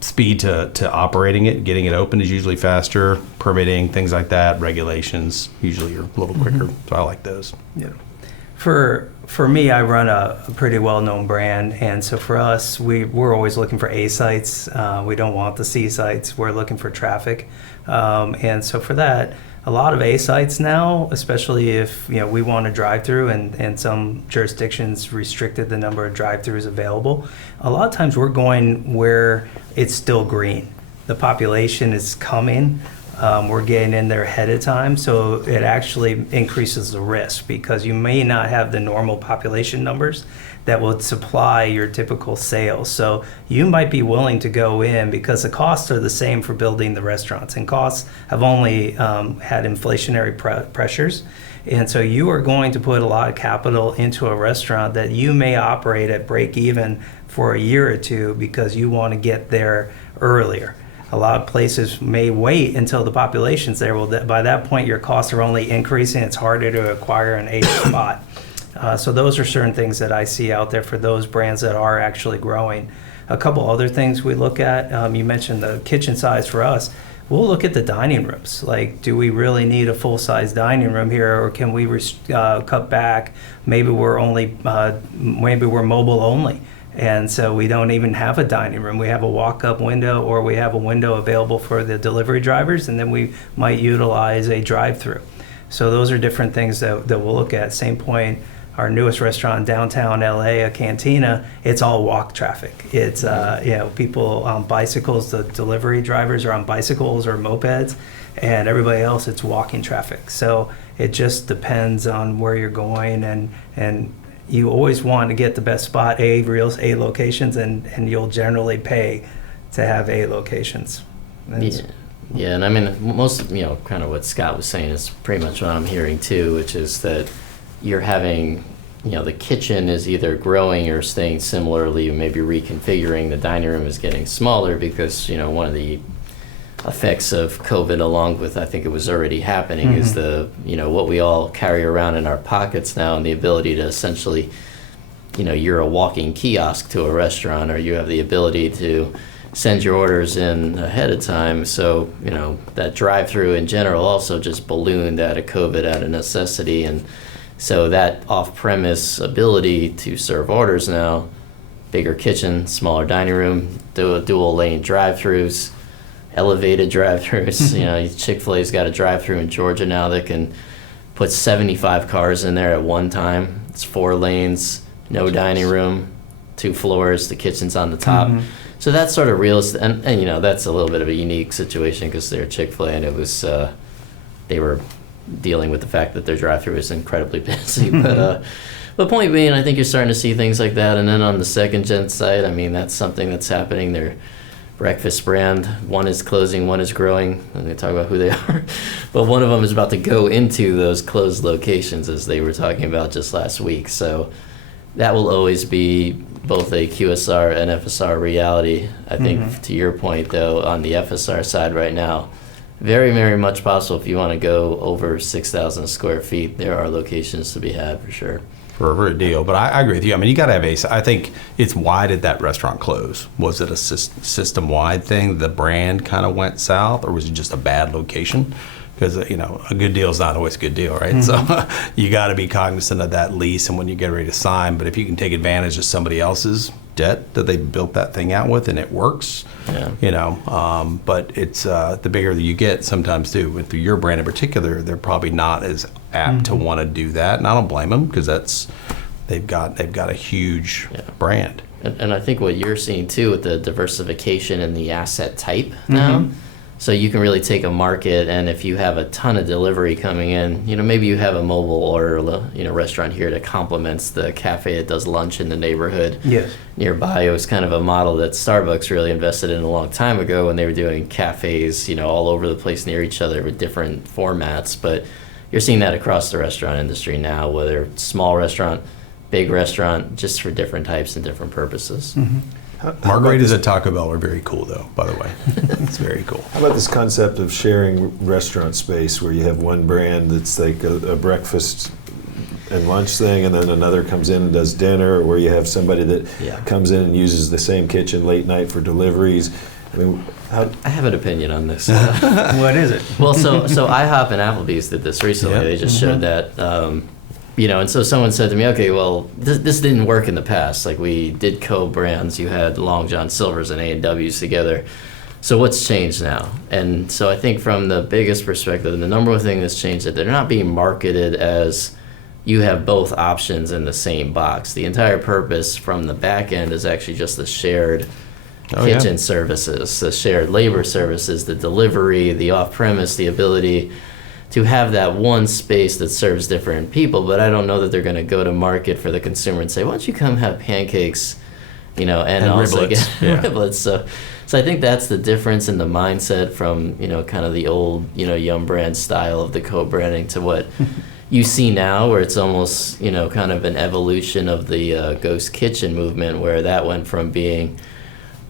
Speed to operating it, getting it open is usually faster. Permitting, things like that, regulations usually are a little quicker. So I like those. Yeah. For me, I run a pretty well-known brand, and so for us, we're always looking for A sites. We don't want the C sites. We're looking for traffic, and so for that, a lot of A sites now, especially if we want to drive through, and some jurisdictions restricted the number of drive-throughs available. A lot of times we're going where it's still green. The population is coming. We're getting in there ahead of time, so it actually increases the risk, because you may not have the normal population numbers that would supply your typical sales. So you might be willing to go in because the costs are the same for building the restaurants, and costs have only had inflationary pressures. And so you are going to put a lot of capital into a restaurant that you may operate at break even for a year or two because you want to get there earlier. A lot of places may wait until the population's there. Well, by that point, your costs are only increasing. It's harder to acquire an A spot. So those are certain things that I see out there for those brands that are actually growing. A couple other things we look at, you mentioned the kitchen size for us. We'll look at the dining rooms. Like, do we really need a full-size dining room here, or can we cut back? Maybe we're mobile only. And so we don't even have a dining room. We have a walk-up window, or we have a window available for the delivery drivers, and then we might utilize a drive-through. So those are different things that we'll look at. Same point, our newest restaurant in downtown LA, a Cantina, it's all walk traffic. It's people on bicycles, the delivery drivers are on bicycles or mopeds, and everybody else, it's walking traffic. So it just depends on where you're going, and you always want to get the best spot, A locations, and you'll generally pay to have A locations. Yeah, and I mean, most, kind of what Scott was saying is pretty much what I'm hearing too, which is that you're having the kitchen is either growing or staying similarly, maybe reconfiguring. The dining room is getting smaller because, one of the effects of COVID, along with, I think it was already happening, is what we all carry around in our pockets now, and the ability to essentially, you're a walking kiosk to a restaurant, or you have the ability to send your orders in ahead of time. So, that drive-through in general also just ballooned out of COVID, out of necessity. And so that off-premise ability to serve orders now, bigger kitchen, smaller dining room, dual lane drive-throughs, elevated drive-throughs. Chick-fil-A's got a drive-through in Georgia now that can put 75 cars in there at one time. It's 4 lanes, no dining room, 2 floors, the kitchen's on the top. So that's sort of realistic, and that's a little bit of a unique situation because they're Chick-fil-A, and it was they were dealing with the fact that their drive-through is incredibly busy. But point being, I think you're starting to see things like that. And then on the second gen side, that's something that's happening. Their breakfast brand, one is closing, one is growing. I'm going to talk about who they are. But one of them is about to go into those closed locations, as they were talking about just last week. So that will always be both a QSR and FSR reality. I think to your point, though, on the FSR side right now, very, very much possible if you want to go over 6,000 square feet, there are locations to be had for sure. For a deal. But I agree with you. You got to have I think it's why did that restaurant close? Was it a system-wide thing? The brand kind of went south, or was it just a bad location? Because, a good deal is not always a good deal, right? So you got to be cognizant of that lease and when you get ready to sign. But if you can take advantage of somebody else's debt that they built that thing out with and it works, but it's the bigger that you get sometimes too. With your brand in particular, they're probably not as apt to want to do that. And I don't blame them because they've got a huge brand. And I think what you're seeing too with the diversification in the asset type now, so you can really take a market, and if you have a ton of delivery coming in, maybe you have a mobile order, restaurant here that complements the cafe that does lunch in the neighborhood nearby. It was kind of a model that Starbucks really invested in a long time ago when they were doing cafes, all over the place near each other with different formats. But you're seeing that across the restaurant industry now, whether it's small restaurant, big restaurant, just for different types and different purposes. Margaritas at Taco Bell are very cool, though, by the way. It's very cool. How about this concept of sharing restaurant space where you have one brand that's like a breakfast and lunch thing, and then another comes in and does dinner, or where you have somebody that comes in and uses the same kitchen late night for deliveries? I have an opinion on this. What is it? Well, so IHOP and Applebee's did this recently. Yeah. They just showed that. And so someone said to me, okay, well, this didn't work in the past. Like, we did co-brands. You had Long John Silver's and A&W's together. So what's changed now? And so I think from the biggest perspective, the number one thing that's changed is that they're not being marketed as you have both options in the same box. The entire purpose from the back end is actually just the shared kitchen services, the shared labor services, the delivery, the off-premise, the ability to have that one space that serves different people. But I don't know that they're going to go to market for the consumer and say, why don't you come have pancakes, and also riblets. Get riblets. So I think that's the difference in the mindset from, kind of the old, Yum brand style of the co-branding to what you see now, where it's almost, kind of an evolution of the ghost kitchen movement, where that went from being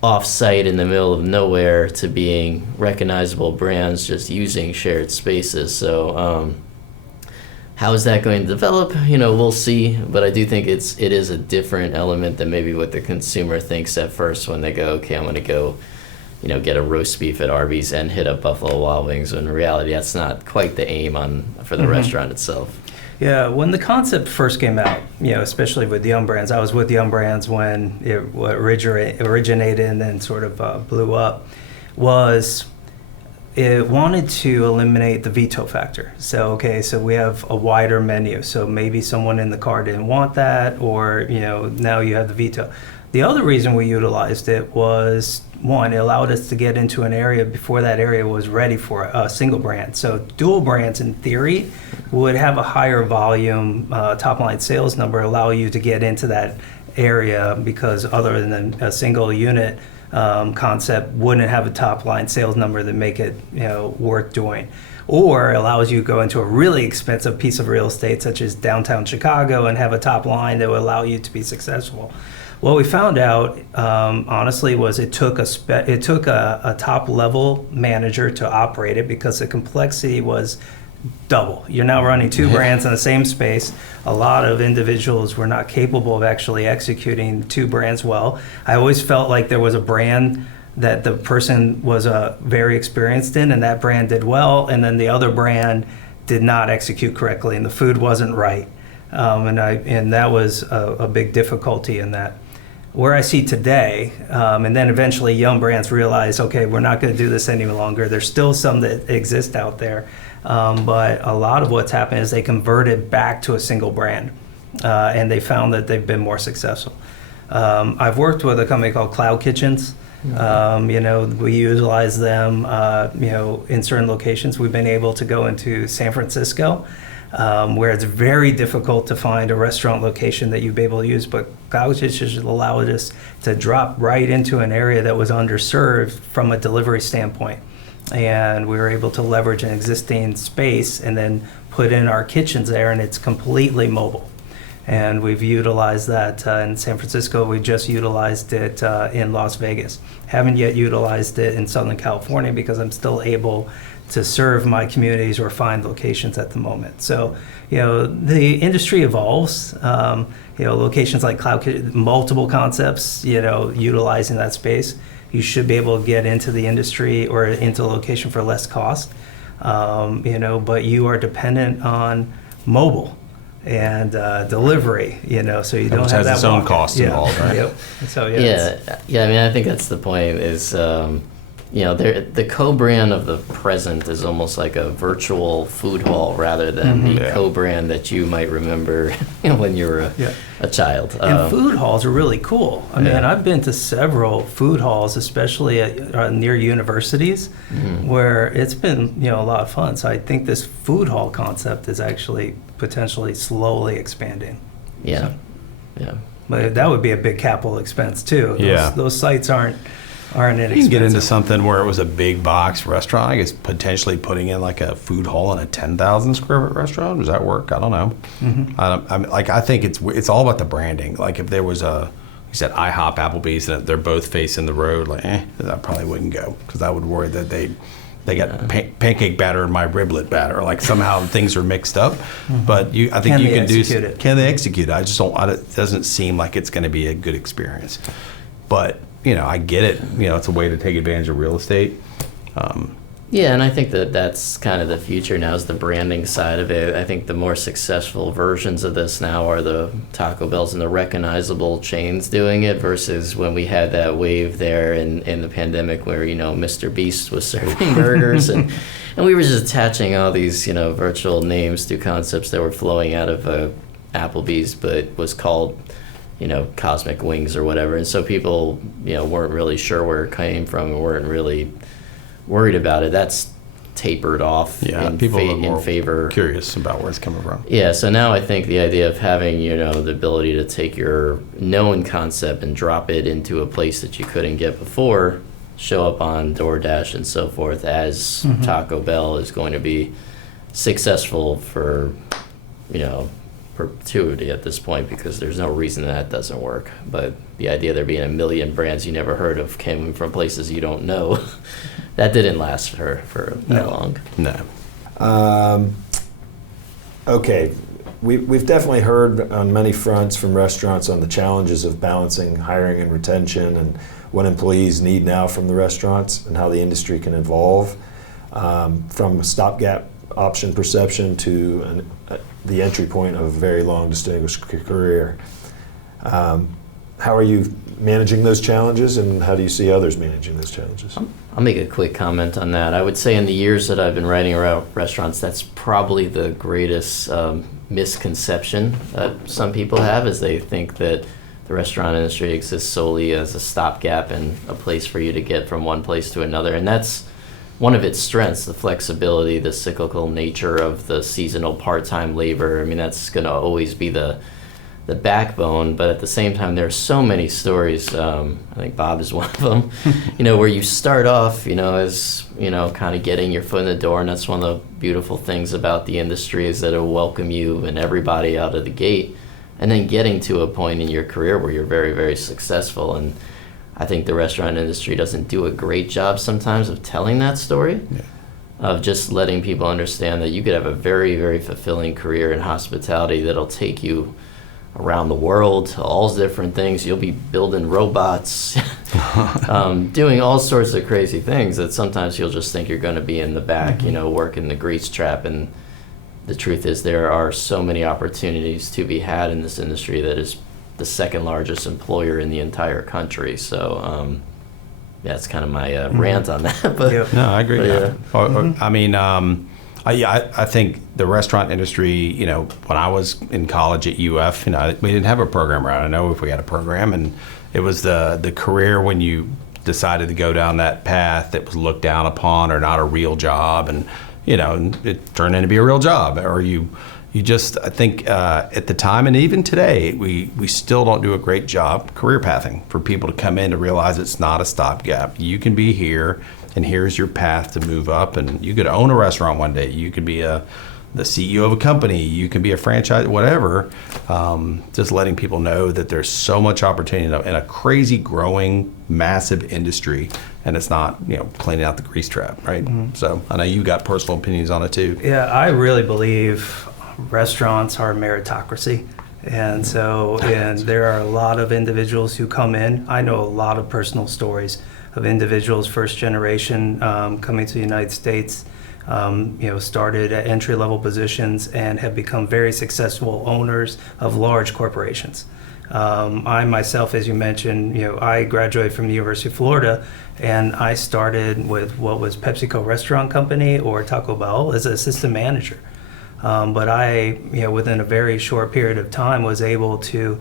off-site in the middle of nowhere to being recognizable brands just using shared spaces. So how is that going to develop? We'll see. But I do think it is a different element than maybe what the consumer thinks at first when they go, okay, I'm going to go, get a roast beef at Arby's and hit up Buffalo Wild Wings. When in reality, that's not quite the aim for the restaurant itself. Yeah, when the concept first came out, especially with Yum Brands, I was with Yum Brands when it originated and then sort of blew up, was it wanted to eliminate the veto factor. So we have a wider menu. So maybe someone in the car didn't want that, or, now you have the veto. The other reason we utilized it was, one, it allowed us to get into an area before that area was ready for a single brand. So dual brands, in theory, would have a higher volume top-line sales number, allow you to get into that area, because other than a single unit concept wouldn't have a top-line sales number that make it worth doing. or allows you to go into a really expensive piece of real estate such as downtown Chicago and have a top line that will allow you to be successful. What we found out, honestly, was it took a top level manager to operate it because the complexity was double. You're now running two brands in the same space. A lot of individuals were not capable of actually executing two brands well. I always felt like there was a brand that the person was very experienced in, and that brand did well, and then the other brand did not execute correctly, and the food wasn't right. And that was a big difficulty in that. Where I see today, and then eventually young brands realize, okay, we're not going to do this any longer. There's still some that exist out there, but a lot of what's happened is they converted back to a single brand, and they found that they've been more successful. I've worked with a company called Cloud Kitchens. We utilize them, in certain locations. We've been able to go into San Francisco, where it's very difficult to find a restaurant location that you'd be able to use, but Cloud Kitchens allowed us to drop right into an area that was underserved from a delivery standpoint. And we were able to leverage an existing space and then put in our kitchens there, and it's completely mobile. And we've utilized that in San Francisco. We just utilized it in Las Vegas. Haven't yet utilized it in Southern California because I'm still able to serve my communities or find locations at the moment. So, the industry evolves. Locations like Cloud Kitchen, multiple concepts, utilizing that space. You should be able to get into the industry or into a location for less cost, but you are dependent on mobile and delivery, so you don't have that its own walk. cost involved, right? Yep. So I mean, I think that's the point. Is the co-brand of the present is almost like a virtual food hall rather than the co-brand that you might remember when you were a child. And food halls are really cool. I mean, I've been to several food halls, especially at, near universities, where it's been a lot of fun. So I think this food hall concept is actually potentially slowly expanding. Yeah. But that would be a big capital expense too. Those sites aren't inexpensive. You can get into something where it was a big box restaurant. I guess potentially putting in like a food hall in a 10,000 square foot restaurant. Does that work? I don't know. I think it's all about the branding. Like if there was you said IHOP, Applebee's, and they're both facing the road, that probably wouldn't go because I would worry that they got pancake batter in my riblet batter. Like somehow things are mixed up. But I think you can do. Can they execute it? I just don't. It doesn't seem like it's going to be a good experience. But I get it. It's a way to take advantage of real estate. And I think that's kind of the future now is the branding side of it. I think the more successful versions of this now are the Taco Bells and the recognizable chains doing it versus when we had that wave there in the pandemic where, Mr. Beast was serving burgers and we were just attaching all these, virtual names to concepts that were flowing out of Applebee's but was called Cosmic Wings or whatever. And so people, weren't really sure where it came from and weren't really worried about it. That's tapered off in favor. Curious about where it's coming from. Yeah, so now I think the idea of having, the ability to take your known concept and drop it into a place that you couldn't get before, show up on DoorDash and so forth as Taco Bell is going to be successful for, perpetuity at this point because there's no reason that doesn't work. But the idea there being a million brands you never heard of came from places you don't know, that didn't last for that long. No. Okay, we've definitely heard on many fronts from restaurants on the challenges of balancing hiring and retention and what employees need now from the restaurants and how the industry can evolve from a stopgap option perception to the entry point of a very long distinguished career. How are you managing those challenges and how do you see others managing those challenges? I'll make a quick comment on that. I would say in the years that I've been writing about restaurants, that's probably the greatest misconception that some people have is they think that the restaurant industry exists solely as a stopgap and a place for you to get from one place to another. And that's one of its strengths, the flexibility, the cyclical nature of the seasonal part-time labor. I mean, that's going to always be the the backbone, but at the same time, there are so many stories. I think Bob is one of them. Where you start off, as kind of getting your foot in the door, and that's one of the beautiful things about the industry is that it'll welcome you and everybody out of the gate, and then getting to a point in your career where you're very, very successful. And I think the restaurant industry doesn't do a great job sometimes of telling that story. Yeah. Of just letting people understand that you could have a very, very fulfilling career in hospitality that'll take you around the world to all different things. You'll be building robots, doing all sorts of crazy things that sometimes you'll just think you're going to be in the back, working the grease trap. And the truth is there are so many opportunities to be had in this industry that is the second largest employer in the entire country. So, that's kind of my rant on that. But no, I agree. Yeah. I mean, I think the restaurant industry, when I was in college at UF, we didn't have a program around. I know if we had a program, and it was the career when you decided to go down that path that was looked down upon or not a real job, and it turned into be a real job, or you just, I think at the time and even today, we still don't do a great job career pathing for people to come in to realize it's not a stopgap. You can be here, and here's your path to move up, and you could own a restaurant one day. You could be the CEO of a company. You can be a franchise, whatever. Just letting people know that there's so much opportunity in a crazy, growing, massive industry, and it's not, cleaning out the grease trap, right? Mm-hmm. So I know you got personal opinions on it too. Yeah, I really believe restaurants are a meritocracy. And so, there are a lot of individuals who come in. I know a lot of personal stories of individuals, first generation, coming to the United States, started at entry-level positions and have become very successful owners of large corporations. I myself, as you mentioned, I graduated from the University of Florida, and I started with what was PepsiCo Restaurant Company or Taco Bell as an assistant manager. But I, within a very short period of time, was able to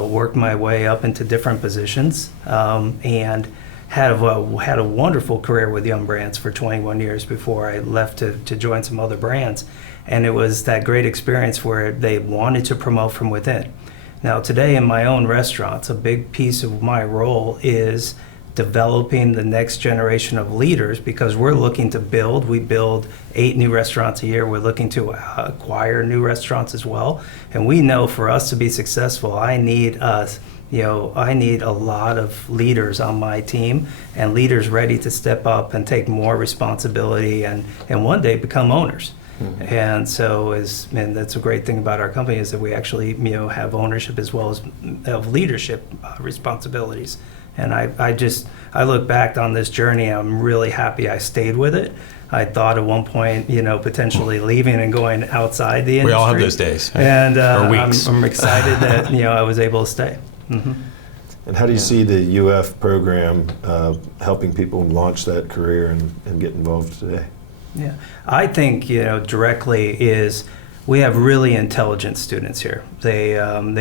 work my way up into different positions, and had a wonderful career with Yum Brands for 21 years before I left to join some other brands. And it was that great experience where they wanted to promote from within. Now today in my own restaurants, a big piece of my role is developing the next generation of leaders, because we're looking to we build 8 new restaurants a year. We're looking to acquire new restaurants as well. And we know for us to be successful, I need a lot of leaders on my team, and leaders ready to step up and take more responsibility and one day become owners. Mm-hmm. And so and that's a great thing about our company, is that we actually have ownership as well as of leadership responsibilities. And I look back on this journey, I'm really happy I stayed with it. I thought at one point, potentially leaving and going outside the industry. We all have those days. And or weeks. I'm excited that I was able to stay. Mm-hmm. And how do you see the UF program helping people launch that career and get involved today? Yeah, I think directly is we have really intelligent students here. They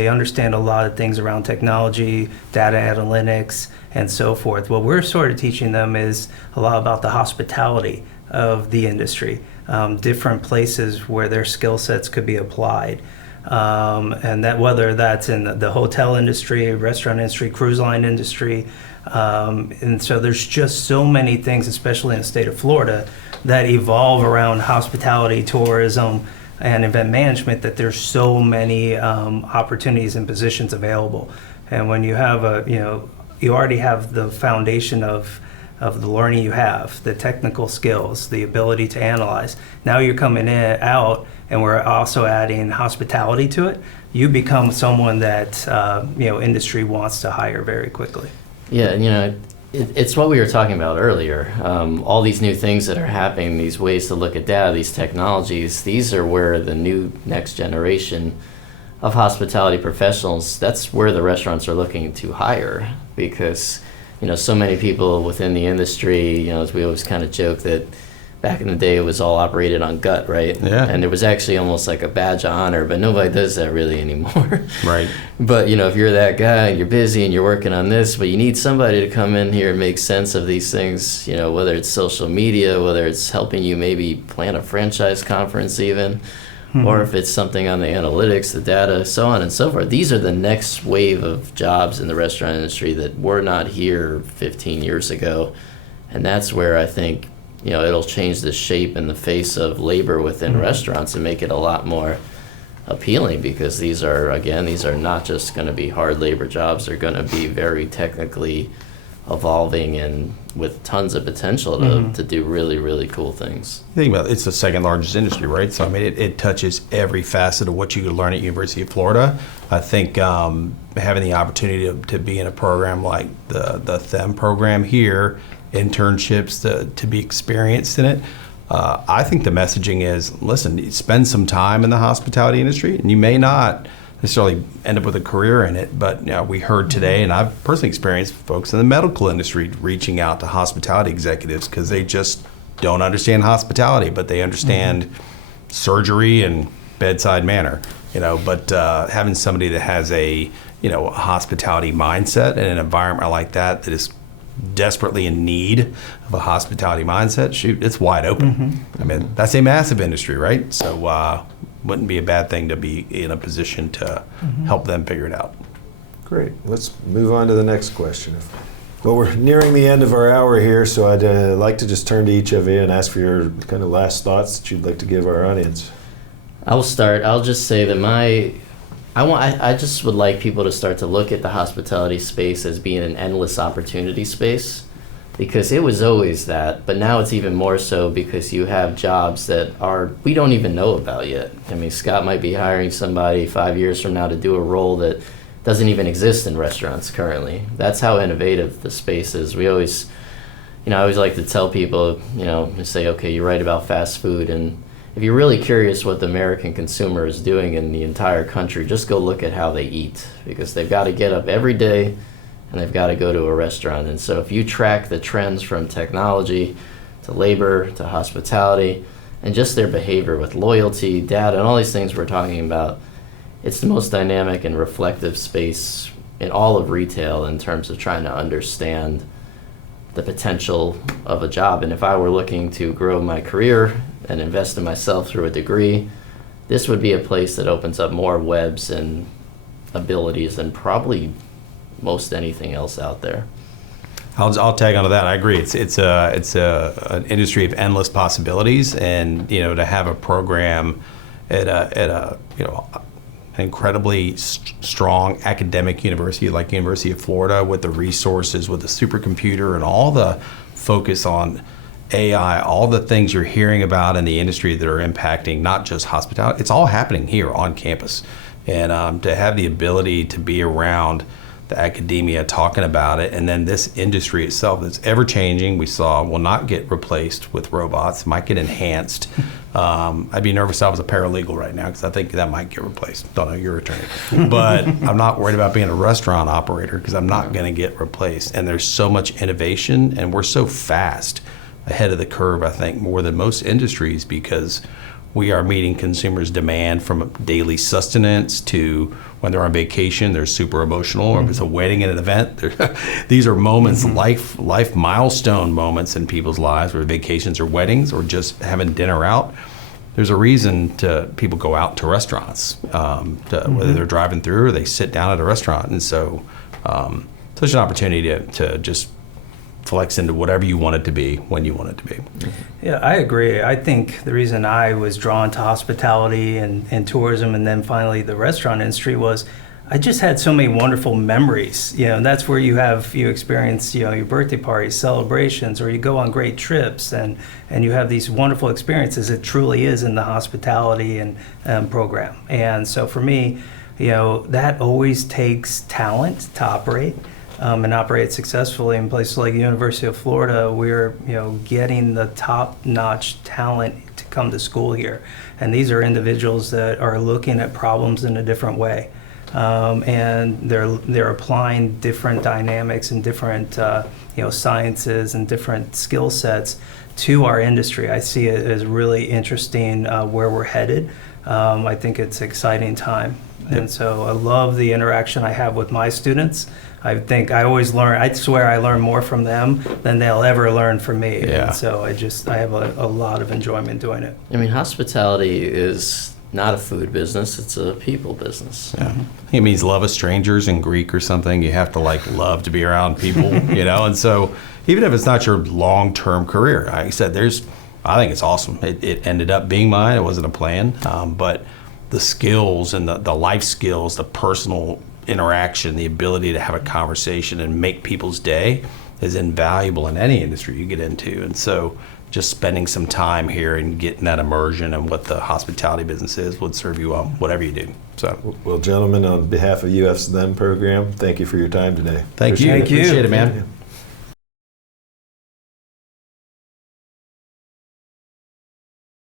understand a lot of things around technology, data analytics, and so forth. What we're sort of teaching them is a lot about the hospitality of the industry, different places where their skill sets could be applied. And that whether that's in the hotel industry, restaurant industry, cruise line industry. And so there's just so many things, especially in the state of Florida, that evolve around hospitality, tourism, and event management, that there's so many opportunities and positions available. And when you have you already have the foundation of the learning you have, the technical skills, the ability to analyze. Now you're coming out, and we're also adding hospitality to it. You become someone that industry wants to hire very quickly. Yeah, it's what we were talking about earlier. All these new things that are happening, these ways to look at data, these technologies, these are where the new next generation of hospitality professionals, that's where the restaurants are looking to hire, because so many people within the industry, as we always kind of joke that back in the day it was all operated on gut, right? Yeah. And it was actually almost like a badge of honor, but nobody does that really anymore. Right. But if you're that guy and you're busy and you're working on this, but you need somebody to come in here and make sense of these things, whether it's social media, whether it's helping you maybe plan a franchise conference even, or if it's something on the analytics, the data, so on and so forth. These are the next wave of jobs in the restaurant industry that were not here 15 years ago. And that's where I think, it'll change the shape and the face of labor within restaurants and make it a lot more appealing, because these are not just going to be hard labor jobs. They're going to be very technically evolving and with tons of potential to do really, really cool things. Think about it, it's the second largest industry, right? So I mean, it touches every facet of what you could learn at University of Florida. I think having the opportunity to be in a program like the THEM program here, internships to be experienced in it, I think the messaging is, listen, spend some time in the hospitality industry, and you may not necessarily end up with a career in it, but we heard today, and I've personally experienced folks in the medical industry reaching out to hospitality executives because they just don't understand hospitality, but they understand surgery and bedside manner. But having somebody that has a hospitality mindset and an environment like that is desperately in need of a hospitality mindset, shoot, it's wide open. I mean, that's a massive industry, right? So wouldn't be a bad thing to be in a position to help them figure it out. Great. Let's move on to the next question. Well, we're nearing the end of our hour here, so I'd like to just turn to each of you and ask for your kind of last thoughts that you'd like to give our audience. I'll start. I'll just say that I just would like people to start to look at the hospitality space as being an endless opportunity space, because it was always that, but now it's even more so because you have jobs that we don't even know about yet. I mean, Scott might be hiring somebody 5 years from now to do a role that doesn't even exist in restaurants currently. That's how innovative the space is. I always like to tell people, say, okay, you write about fast food, and if you're really curious what the American consumer is doing in the entire country, just go look at how they eat, because they've got to get up every day and they've got to go to a restaurant. And so if you track the trends from technology to labor to hospitality and just their behavior with loyalty, data, and all these things we're talking about, it's the most dynamic and reflective space in all of retail in terms of trying to understand the potential of a job. And if I were looking to grow my career and invest in myself through a degree, this would be a place that opens up more webs and abilities than probably most anything else out there. I'll tag onto that. I agree. It's an industry of endless possibilities, and to have a program at a an incredibly strong academic university like University of Florida, with the resources, with the supercomputer, and all the focus on AI, all the things you're hearing about in the industry that are impacting not just hospitality, it's all happening here on campus. And to have the ability to be around the academia talking about it, and then this industry itself that's ever changing, we saw will not get replaced with robots, might get enhanced. I'd be nervous if I was a paralegal right now, because I think that might get replaced. Don't know, you're an attorney. But I'm not worried about being a restaurant operator, because I'm not going to get replaced. And there's so much innovation, and we're so fast ahead of the curve, I think, more than most industries, because we are meeting consumers' demand from daily sustenance to when they're on vacation, they're super emotional, or if it's a wedding and an event. These are moments, life milestone moments in people's lives, where vacations or weddings or just having dinner out. There's a reason people go out to restaurants, whether they're driving through or they sit down at a restaurant. And so there's an opportunity to just flex into whatever you want it to be when you want it to be. Yeah, I agree. I think the reason I was drawn to hospitality and tourism, and then finally the restaurant industry, was I just had so many wonderful memories. And that's where you experience your birthday parties, celebrations, or you go on great trips, and you have these wonderful experiences. It truly is in the hospitality and program. And so for me, that always takes talent to operate. And operate successfully in places like the University of Florida. We're getting the top-notch talent to come to school here, and these are individuals that are looking at problems in a different way, and they're applying different dynamics and different sciences and different skill sets to our industry. I see it as really interesting where we're headed. I think it's an exciting time, and so I love the interaction I have with my students. I think I always learn. I swear I learn more from them than they'll ever learn from me. Yeah. And so I have a lot of enjoyment doing it. I mean, hospitality is not a food business, it's a people business. Yeah. It means love of strangers in Greek or something. You have to love to be around people, and so even if it's not your long-term career, like I said, I think it's awesome. It ended up being mine. It wasn't a plan, but the skills and the life skills, the personal interaction, the ability to have a conversation and make people's day is invaluable in any industry you get into. And so just spending some time here and getting that immersion in what the hospitality business is would serve you well, whatever you do. So, Well, gentlemen, on behalf of UF's Then program, thank you for your time today. thank you. Thank you. Appreciate it, man. Yeah.